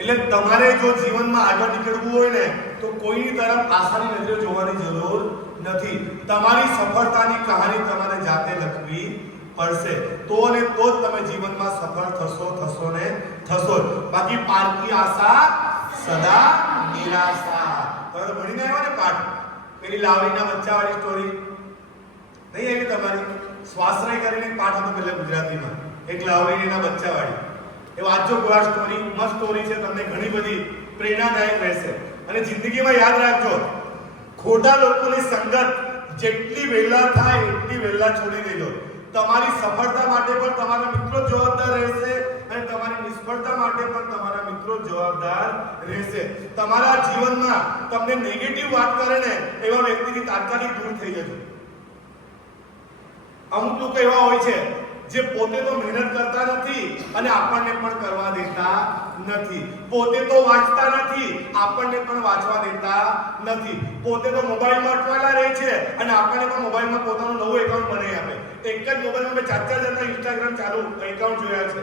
એટલે તમારે જો જીવનમાં આગળ નીકળવું હોય ને તો કોઈની તરફ આશાની નજરે જોવાની જરૂર નથી. તમારી સફળતાની કહાની તમારે જાતે લખવી પડશે. તો ને તો જ તમે જીવનમાં સફળ થશો ને થશો. બાકી પારકી આશા સદા નિરાશા. તમે ભણીને આવ્યા ને પાઠ, પેલી લાવણીના બચ્ચાવાળી સ્ટોરી નહીં આવી તમારી? સ્વાશ્રય કરીને પાઠ હતો પેલા ગુજરાતીમાં, એક લાવણીના બચ્ચાવાળી. એ વાંચો ગોવા સ્ટોરી, મસ્ત સ્ટોરી છે. તમને ઘણી બધી પ્રેરણાદાયક રહેશે. અને જિંદગીમાં યાદ રાખજો, ખોટા લોકોની સંગત જેટલી વહેલા થાય એટલી વહેલા છોડી દેજો. તમારી સફળતા માટે પણ તમારા મિત્રો જવાબદાર રહેશે અને તમારી નિષ્ફળતા માટે પણ તમારા મિત્રો જવાબદાર રહેશે. તમારા જીવનમાં તમને નેગેટિવ વાત કરે ને એવા વ્યક્તિથી તાત્કાલિક દૂર થઈ જજો. અમુક લોકો એવા હોય છે જે પોતે તો મહેનત કરતા નથી અને આપણને પણ કરવા દેતા નથી. પોતે તો વાંચતા નથી, આપણને પણ વાંચવા દેતા નથી. પોતે તો મોબાઈલમાં અટવાયેલા રહે છે અને આપણને પણ મોબાઈલમાં પોતાનું નવું એકાઉન્ટ બનાવી આપે. એક જ મોબાઈલમાં મેં 4 જણના ઇન્સ્ટાગ્રામ ચાલુ એકાઉન્ટ જોયા છે.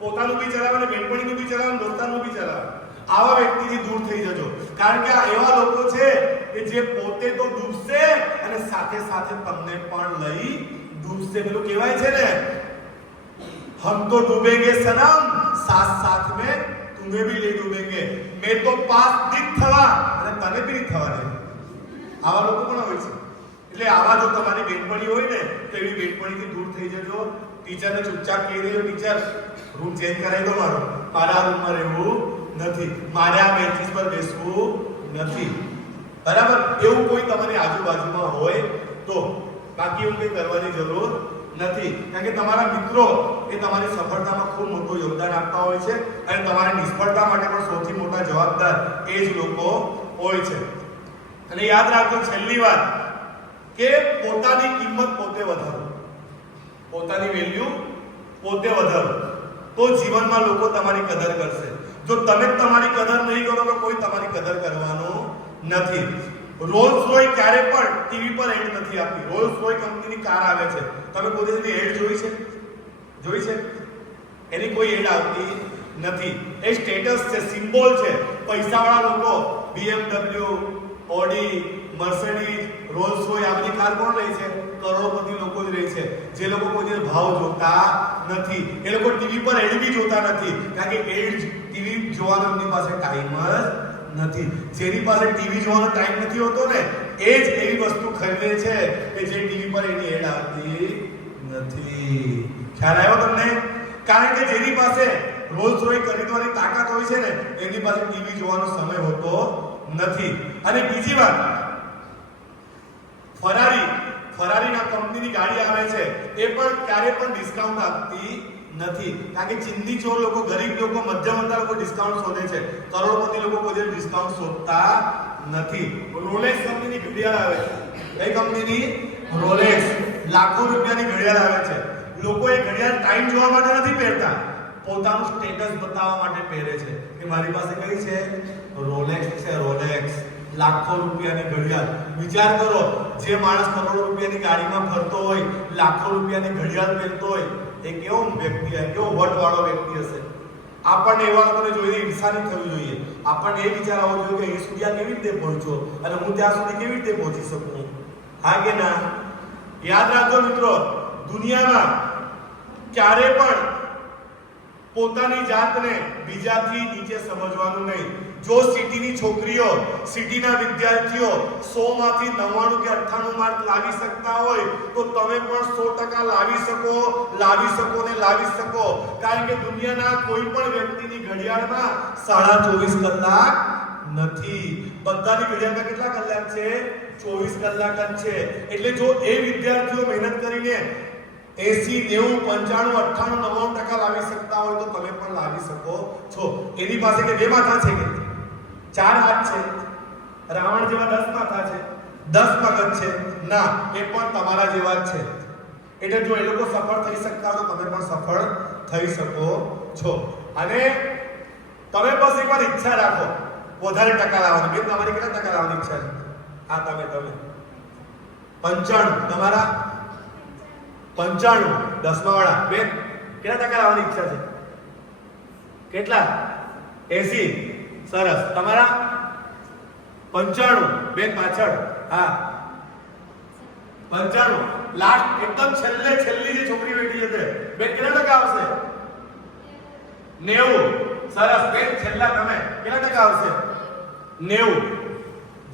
પોતાનું બી ચલાવે અને બેનપણીનું બી ચલાવે, દોસ્તારનું બી ચલાવે. આવા વ્યક્તિથી દૂર થઈ જજો. કારણ કે આ એવા લોકો છે કે જે પોતે તો ડૂબશે અને સાથે સાથે તમને પણ લઈ ડૂબશે. પેલું કહેવાય છે ને, हम तो डूबेंगे सनम, साथ साथ में तुम्हें भी ले डूबेंगे. मैं तो पास दिख थवा અને તને બી થવા દે. આવા લોકો પણ હોય છે. એટલે આવા જો તમારી બેનપણી હોય ને તો એવી બેનપણીથી દૂર થઈ જજો. ટીચરને ચૂપચાપ કહી દેજો, ટીચર રૂમ ચેન્જ કરાવી દો, મારા રૂમમાં રહેવું નથી, મારે આ બેન્ચીસ પર બેસવું નથી. બરાબર? એવું કોઈ તમારી આજુબાજુમાં હોય તો, બાકી એવું કંઈ કરવાની જરૂર નથી. કારણ કે તમારા મિત્રો એ તમારી સફળતામાં ખૂબ મોટું યોગદાન આપતા હોય છે અને તમારી નિષ્ફળતા માટે પણ સૌથી મોટા જવાબદાર એ જ લોકો હોય છે. અને યાદ રાખજો છેલ્લી વાત કે પોતાની કિંમત પોતે વધારો, પોતાની વેલ્યુ પોતે વધારો, તો જીવનમાં લોકો તમારી કદર કરશે. જો તમે જ તમારી કદર નહીં કરો તો કોઈ તમારી કદર કરવાનું નથી. રોલ્સ રોય ક્યારે પણ ટીવી પર એડ નથી આપતી. રોલ્સ રોય કંપનીની કાર આવે છે, તમે કોઈ દિવસ એડ જોઈ છે? જોઈ છે? એની કોઈ એડ આવતી નથી. એ સ્ટેટસ છે, સિમ્બોલ છે. પૈસાવાળા લોકો BMW, Audi, Mercedes, Rolls Roy આ બધી કાર કોણ રહી છે? કરોડપતિ લોકો જ રહી છે. જે લોકો કોઈ ભાવ જોતા નથી, એ લોકો ટીવી પર એડ બી જોતા નથી, કારણ કે એડ ટીવી જોવાનો એમની પાસે ટાઈમ જ નથી. જેની પાસે ટીવી જોવાનો ટાઈમ નથી હોતો ને, એ જ એવી વસ્તુ ખરીદે છે કે જે ટીવી પર એની એડ આવતી નથી. ખ્યાલ આવ્યો તમને? કારણ કે જેની પાસે રોલ્સ રોય ખરીદવાની તાકાત હોય છે ને, એની પાસે ટીવી જોવાનો સમય હોતો નથી. અને બીજી વાત, ફરારીના કંપનીની ગાડી આવે છે, એ પણ ક્યારે પણ ડિસ્કાઉન્ટ આપતી નથી. કારણ કે ચિંદી ચોર લોકો, ગરીબ લોકો, મધ્યમ વર્ગના લોકો ડિસ્કાઉન્ટ શોધે છે. કરોડપતિ લોકો કોઈ ડિસ્કાઉન્ટ શોધતા નથી. રોલેક્સ કંપનીની ઘડિયાળ આવે છે. કઈ કંપનીની? રોલેક્સ. લાખો રૂપિયાની ઘડિયાળ આવે છે. લોકો એ ઘડિયાળ ટાઈમ જોવા માટે નથી પહેરતા, પોતાનું સ્ટેટસ બતાવવા માટે પહેરે છે કે મારી પાસે કઈ છે? રોલેક્સ છે. રોલેક્સ લાખો રૂપિયાની ઘડિયાળ. વિચાર કરો, જે માણસ કરોડો રૂપિયાની ગાડીમાં ફરતો હોય, લાખો રૂપિયાની ઘડિયાળ પહેરતો હોય, એ કેવો વ્યક્તિ હશે? કેવો વટવાળો વ્યક્તિ હશે? આપણને એવા લોકોને જોઈને ઈર્ષાની થવી જોઈએ. આપણને એ વિચાર આવવો જોઈએ કે એ સુધી આ કેવી રીતે પહોંચ્યો અને હું ત્યાં સુધી કેવી રીતે પહોંચી શકું. હા કે ના? યાદ રાખજો મિત્રો, દુનિયામાં ક્યારે પણ પોતાની જાતને બીજાથી નીચે સમજવાનું નહીં. જો સિટીની છોકરીઓ, સિટીના વિદ્યાર્થીઓ 100 માંથી 99 કે 98 માર્ક લાવી શકતા હોય તો તમે પણ 100% લાવી શકો ને લાવી શકો. કારણ કે દુનિયાના કોઈ પણ વ્યક્તિની ઘડિયાળમાં 24.5 કલાક નથી. બધાની ઘડિયાળમાં કેટલા કલાક છે? 24 કલાક જ છે. એટલે જો એ વિદ્યાર્થીઓ મહેનત કરીને 80, 90, 95, 98, 99% લાવી શકતા હોય તો તમે પણ લાવી શકો છો. એની પાસે કે 2 માથા છે કે 4 હાથ છે? રાવણ જેવા 10 માથા છે, 10 મગજ છે? ના, એ પણ તમારા જેવા જ છે. એટલે જો એ લોકો સફળ થઈ શકતા હોય તો તમે પણ સફળ થઈ શકો છો. અને તમે બસ એકવાર ઈચ્છા રાખો વધારે ટકા લાવવાની. બેન, તમારી કેટલા ટકા લાવવાની ઈચ્છા છે? હા, તમે 95. તમારા 95. 10મા વાળા બેન, કેટલા ટકા લાવવાની ઈચ્છા છે? કેટલા? 80. સરસ. તમારા 95. બેન પાછળ. હા, 95. લાસ્ટ એકદમ છેલ્લી જે છોકરી બેઠી છે બેન, કેટલા ટકા આવશે? 90. સરસ. બેન છેલ્લા તમે કેટલા ટકા આવશે? 90.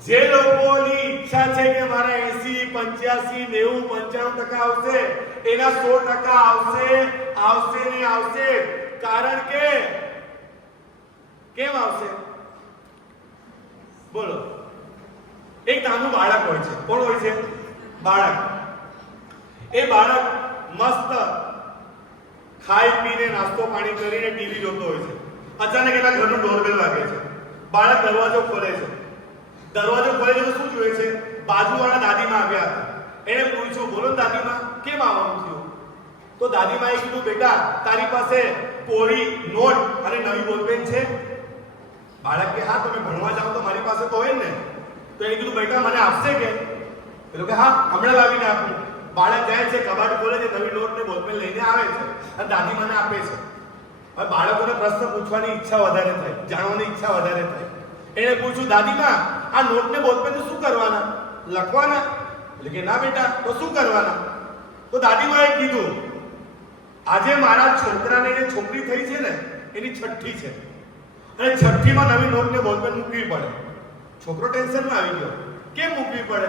જે લોકોની ઈચ્છા છે કે મારા 80, 85, 90, 95% આવશે, એના 100% આવશે ને આવશે. કારણ કે કેમ આવશે? બોલો. એક નાનું બાળક હોય છે. કોણ હોય છે? બાળક. એ બાળક મસ્ત ખાઈ પીને નાસ્તો પાણી કરીને ટીવી જોતો હોય છે. અચાનક એના ઘરનું ડોરબેલ વાગે છે. બાળક દરવાજો ખોલે છે. દરવાજો ખોલે છે તો શું જોઈએ છે? બાજુવાળા દાદીમાં આવ્યા હતા. એને પૂછ્યું, બોલો દાદીમાં, કેમ આવવાનું થયું? તો દાદીમાએ કીધું, બેટા તારી પાસે કોરી નોટ અને નવી બોલપેન છે? બાળક કે હા, તમે ભણવા જાઓ તો મારી પાસે તો હોય ને. તો એને કીધું, બેટા મને આપશે કે? પેલો કે હા, હમણાં લાવીને આપું. બાળક જાય છે, કબાટ ખોલે છે, નવી નોટ ને બોલપેન લઈને આવે છે અને દાદીમાને આપે છે. હવે બાળકોને પ્રશ્ન પૂછવાની ઈચ્છા વધારે થાય, જાણવાની ઈચ્છા વધારે થાય. એને પૂછ્યું, દાદીમાં આ નોટ ને બોલપેન શું કરવાના? લખવાના? એટલે કે ના બેટા, તો શું કરવાના? તો દાદીમાએ કીધું, આજે મારા છોકરાને જે છોકરી થઈ છે ને, એની છઠ્ઠી છે અને છઠ્ઠીમાં નવી નોટ ને બોલપેન મૂકવી પડે. છોકરો ટેન્શનમાં આવી ગયો, કેમ મૂકવી પડે?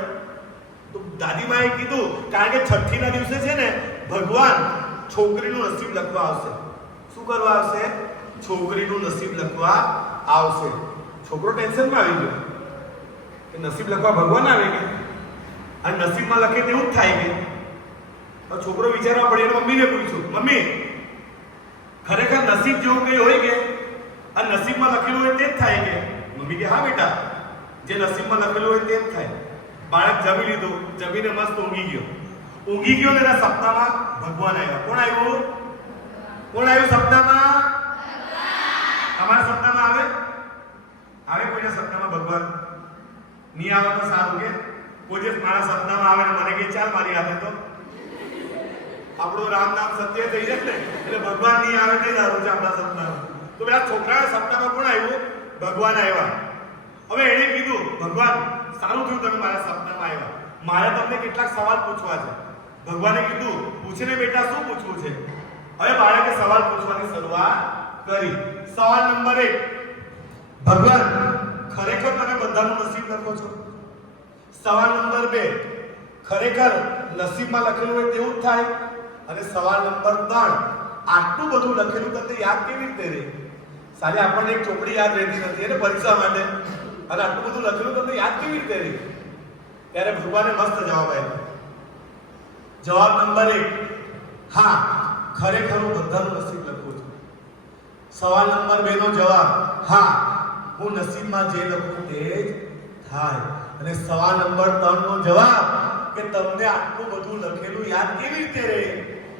તો દાદીમાએ કીધું, કારણ કે છઠ્ઠીના દિવસે છે ને ભગવાન છોકરીનું નસીબ લખવા આવશે. શું કરવા આવશે? છોકરીનું નસીબ લખવા આવશે. છોકરો ટેન્શનમાં આવી ગયો કે નસીબ લખવા ભગવાન આવે કે અને નસીબમાં લખે તેવું જ થાય કે. તો છોકરો વિચારવા પડે. એને મમ્મીને પૂછ્યું, મમ્મી ખરેખર નસીબ જેવું કઈ હોય કે આ નસીબમાં લખેલું હોય તે જ થાય કે? મમ્મી કે હા બેટા, જે નસીબમાં લખેલું હોય તે જ થાય. બાળક જમી લીધું, જમીને મસ્ત ઊંઘી ગયો. ઊંઘી ગયો ને એના સપનામાં ભગવાન આવ્યા. કોણ આવ્યું? કોણ આવ્યું સપનામાં? તમારા સપનામાં આવે? આવે કોઈના સપનામાં ભગવાન? નહીં આવે તો સારું કે કોઈ દિવસ મારા સપનામાં આવે ને મને કે ચાલ મારી હાથે તો આપણું રામ નામ સત્ય થઈ જાય ને. એટલે ભગવાન નહીં આવે તે સારું છે આપણા સપનામાં. તો પેલા છોકરાના સપનામાં કોણ આવ્યું? ભગવાન આવ્યા. હવે એણે કીધું, ભગવાન સારું થયું તમે મારા સપનામાં આવ્યા, મારે તમને કેટલાક સવાલ પૂછવા છે. ભગવાને કીધું, પૂછને બેટા, શું પૂછવું છે? હવે બાળકે સવાલ પૂછવાની શરૂઆત કરી. સવાલ નંબર 1, ભગવાન ખરેખર તમે બધાનું નસીબ લખો છો? સવાલ નંબર 2, ખરેખર નસીબમાં લખેલું હોય તેવું જ થાય? અને સવાલ નંબર 3, આટલું બધું લખેલું તમને યાદ કેવી રીતે રહે? સારી આપણને એક ચોપડી યાદ રહેતી નથી એને પરીક્ષા માટે, અને આટલું બધું લખેલું તમને યાદ કેવી રીતે રહે? ત્યારે ભગવાને મસ્ત જવાબ આપ્યો. જવાબ નંબર 1, હા ખરેખર હું બધાનું નસીબ લખું છું. સવાલ નંબર 2 નો જવાબ, હા હું નસીબમાં જે લખું તે જ થાય. અને સવાલ નંબર 3 નો જવાબ કે તમને આટલું બધું લખેલું યાદ કેવી રીતે રહે?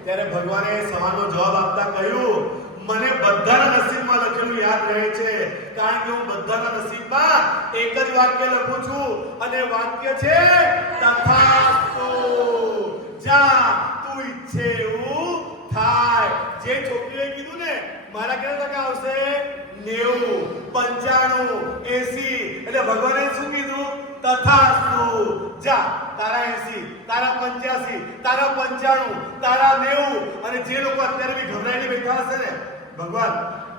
ત્યારે ભગવાને સવાલનો જવાબ આપતા કહ્યું, મને બધાના નસીબમાં લખેલું યાદ રહે છે, કારણ કે હું બધાના નસીબમાં એક જ વાક્ય લખું છું, અને વાક્ય છે તથાસ્તુ, જા તું ઈચ્છે એવું થાય. જે છોકરીએ કીધું ને મારા કેટલા ટકા આવશે? 90, 95, 80. એટલે ભગવાને શું કીધું? તથાસ્તુ, જા તારા 80, તારા 85, તારા 95, તારા 90. અને જે લોકો અત્યારે બી ગભરાઈને બેઠા હશે ને, ભગવાન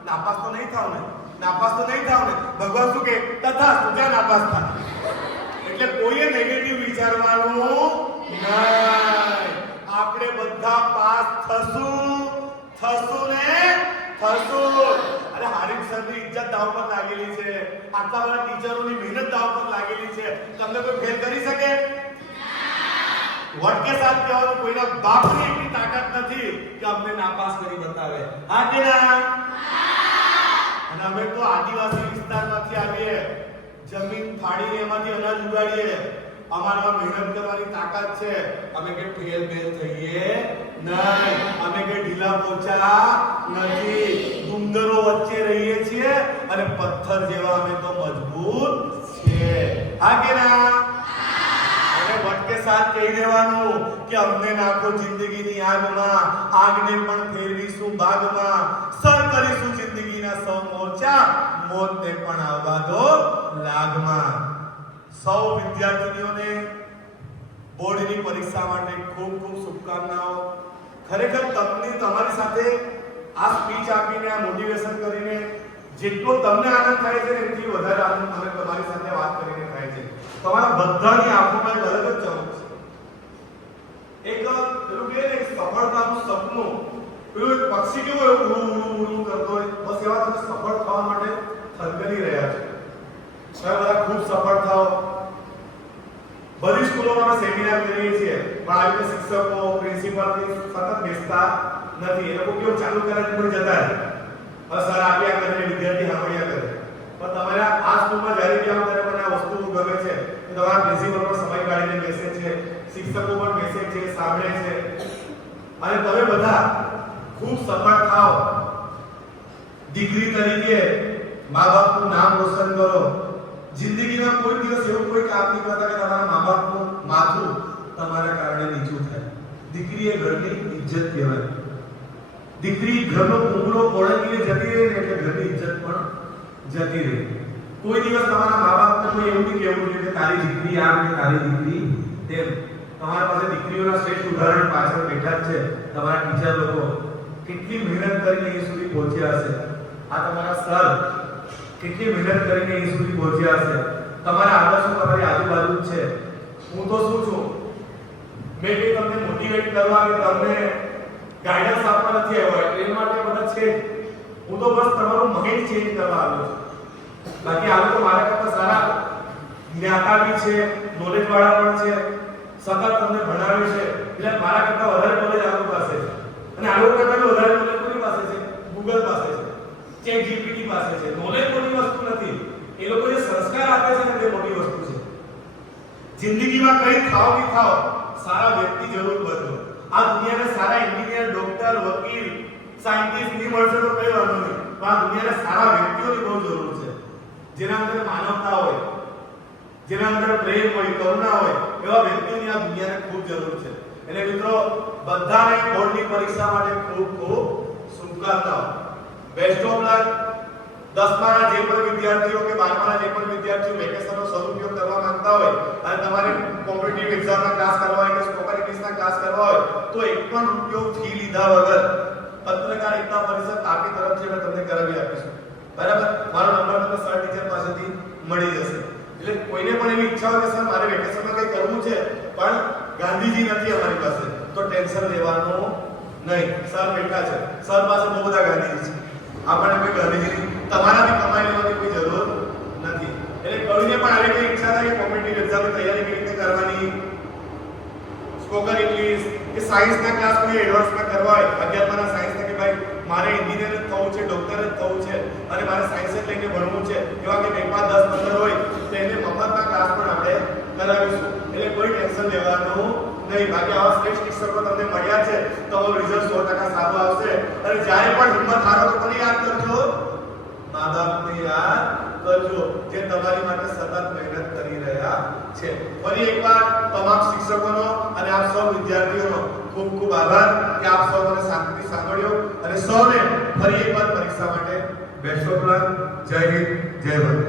નાપાસ તો નહીં થાવ ને, નાપાસ તો નહીં થાવ ને, ભગવાન શું કે? તથાસ્તુ, જા નાપાસ થા. એટલે કોઈએ નેગેટિવ વિચારવાનું નહીં. આપણે બધા પાસ થશું ને થશું. અરે હાર્દિક સરની ઇજ્જત દાવ પર લાગેલી છે, આટલા બધા ટીચરોની મહેનત દાવ પર લાગેલી છે. તમને કોઈ ફેલ કરી શકે? વટ કે સાથ કહેવાનું કોઈના બાપની એટલી તાકાત નથી કે અમને નાપાસ કરી બતાવે. હા કે ના? અને અમે તો આદિવાસી વિસ્તારમાંથી આવીએ, જમીન ફાડીને એમાંથી અનાજ ઉગાડીએ. અમારામાં મહેનત કરવાની તાકાત છે. અમે કે ફેલ થઈએ નહીં, અમે કે ઢીલા પોચા નથી. ડુંગરો વચ્ચે રહીએ છીએ અને પથ્થર જેવા અમે તો મજબૂત છીએ. હા કે ના? અને વટકે સાથ કહી દેવાનું કે અમને નાખો જિંદગીની આગમાં, આગને પણ ફેરવીશું બાગમાં. સર કરીશું જિંદગીના સૌ મોરચા, મોતને પણ આવવા દો લાગમાં. સૌ વિદ્યાર્થીઓને બોર્ડની પરીક્ષા માટે ખૂબ ખૂબ શુભકામનાઓ. ખરેખર તમને તમારી સાથે આ સ્પીચ આપીને, આ મોટિવેશન કરીને જેટલો તમને આનંદ થાય છે એનાથી વધારે આનંદ મને તમારી સાથે વાત કરીને થાય છે. તમારા બધાની આંખોમાં એક અલગ જ ચમક છે. એક પેલું કહે ને સફળતાનું સપનું, પેલું એક પક્ષી કેવો ઉડું કરતો હોય, બસ એવા તમે સફળ થવા માટે થનગની રહ્યા છો. તમે બધા ખૂબ સફળ થાઓ. બધી સ્કૂલોમાં સેમિનાર કરીએ છીએ, પણ આવી રીતે શિક્ષકો પ્રિન્સિપાલ સતત બેસતા નથી. એ લોકો કેવું ચાલુ કરે છે પણ જતા રહે. સર આપ્યા કરે, વિદ્યાર્થી સાંભળ્યા કરે. પણ તમારા આ સ્કૂલમાં જ્યારે બી આવો ત્યારે મને આ વસ્તુ ગમે છે કે તમારા પ્રિન્સિપલ પણ સમય કાઢીને બેસે છે, શિક્ષકો પણ બેસે છે, સાંભળે છે, અને તમે બધા ખૂબ સફળ થાઓ. દીકરી તરીકે મા બાપનું નામ રોશન કરો. જિંદગીમાં કોઈ દિવસ એવું કોઈ કામ નહીં કરતા કે તમારા મા બાપનું માથું તમારા કારણે નીચું થાય. દીકરી એ ઘરની ઇજ્જત કહેવાય. દીકરી ઘરનો કુંગળો ઓળંગીને જતી રહે ને એટલે ઘરની ઇજ્જત પણ જતી રહે. કોઈ દિવસ તમારા મા બાપને કોઈ એવું નહીં કહેવું જોઈએ કે તારી દીકરી આમ કે તારી દીકરી તેમ. તમારા પાસે દીકરીઓના શ્રેષ્ઠ ઉદાહરણ પાછળ બેઠા છે. તમારા ટીચર લોકો કેટલી મહેનત કરીને અહીં સુધી પહોંચ્યા હશે. આ તમારા સર કેટલી મહેનત કરીને અહીં સુધી પહોંચ્યા હશે. તમારા આદર્શો તમારી આજુબાજુ જ છે. હું તો શું છું, મેં કે તમને મોટિવેટ કરવા કે તમને ગાઈડન્સ આપવા નથી આવ્યો, એ માટે બધા છે. હું તો બસ તમારું માઇન્ડ ચેન્જ કરવા આવ્યો છું. બાકી આ લોકો મારા કરતા સારા જ્ઞાતા બી છે, નોલેજ વાળા પણ છે, સતત તમને ભણાવે છે. એટલે મારા કરતા વધારે નોલેજ આ લોકો પાસે છે. અને આ લોકો કરતા વધારે નોલેજ કોની પાસે છે? ગૂગલ પાસે છે, ચેટ જીપીટી પાસે છે. નોલેજ મોટી વસ્તુ નથી, એ લોકો જે સંસ્કાર આપે છે ને તે મોટી વસ્તુ છે. જિંદગીમાં કઈ થાવ કે થાવ, સારા વ્યક્તિ જરૂર બનો. આ દુનિયાને સારા એન્જિનિયર, ડોક્ટર, વકીલ, સાયન્ટિસ્ટ નહીં મળશે તો કઈ વાંધો નહીં, પણ આ દુનિયાને સારા વ્યક્તિઓની બહુ જરૂર છે, જેના અંદર માનવતા હોય, જેના અંદર પ્રેમ હોય, કરુણા હોય. એવા વ્યક્તિઓની આ દુનિયાને ખૂબ જરૂર છે. એટલે મિત્રો, બધાને બોર્ડની પરીક્ષા માટે ખૂબ ખૂબ શુભકામનાઓ. Best of luck. 10માના જે પણ વિદ્યાર્થીઓ કે 12માના જે પણ વિદ્યાર્થીઓ વેકેશનનો સદુપયોગ કરવા માંગતા હોય અને તમારે કોમ્પિટિટિવ એક્ઝામના ક્લાસ કરવા હોય કે સ્પોકન ઇંગ્લિશના ક્લાસ કરવા હોય, તો એક પણ રૂપિયો ફી લીધા વગર પત્રકાર એકતા પરિષદ તાપી તરફથી અમે તમને કરાવી આપીશું. બરાબર? મારો નંબર તમને સર ટીચર પાસેથી મળી જશે. એટલે કોઈને પણ એવી ઈચ્છા હોય કે સર મારે વેકેશનમાં કંઈ કરવું છે પણ ગાંધીજી નથી અમારી પાસે, તો ટેન્શન લેવાનું નહીં. સર બેઠા છે, સર પાસે બહુ બધા ગાંધીજી છે. આપણને કોઈ ગાંધીજીની તમારાથી કમાઈ લેવાની કોઈ જરૂર નથી. એટલે કોઈને પણ આવી કોઈ ઈચ્છા થાય કે કોમ્પિટિટિવ એક્ઝામની તૈયારી કેવી રીતે કરવાની, સ્પોકન ઇંગ્લિશ કે સાયન્સના ક્લાસ કોઈ એડવાન્સમાં કરવા હોય, 11માના સાયન્સના કે ભાઈ મારે એન્જિનિયર જ થવું છે, ડોક્ટર જ થવું છે અને મારે સાયન્સ જ લઈને ભણવું છે, એવા કે 2, 5, 10, 15 હોય તો એને મફતના ક્લાસ પણ આપણે કરાવીશું. એટલે કોઈ ટેન્શન લેવાનું નહીં. બાકી આવા શ્રેષ્ઠ શિક્ષકો તમને મળ્યા છે તો અમારું રિઝલ્ટ 100% સારું આવશે. અને જ્યારે પણ હિંમત હારો તો કોને યાદ કરજો? મા-બાપને યાદ કરજો, જે તમારી માટે સતત મહેનત કરી રહ્યા છે. ફરી એકવાર તમામ શિક્ષકોનો અને આપ સૌ વિદ્યાર્થીઓનો ખૂબ ખૂબ આભાર કે આપ સૌ મને શાંતિથી સાંભળ્યો. અને સૌને ફરી એકવાર પરીક્ષા માટે બેસ્ટ ઓફ લક. જય હિન્દ, જય ભારત.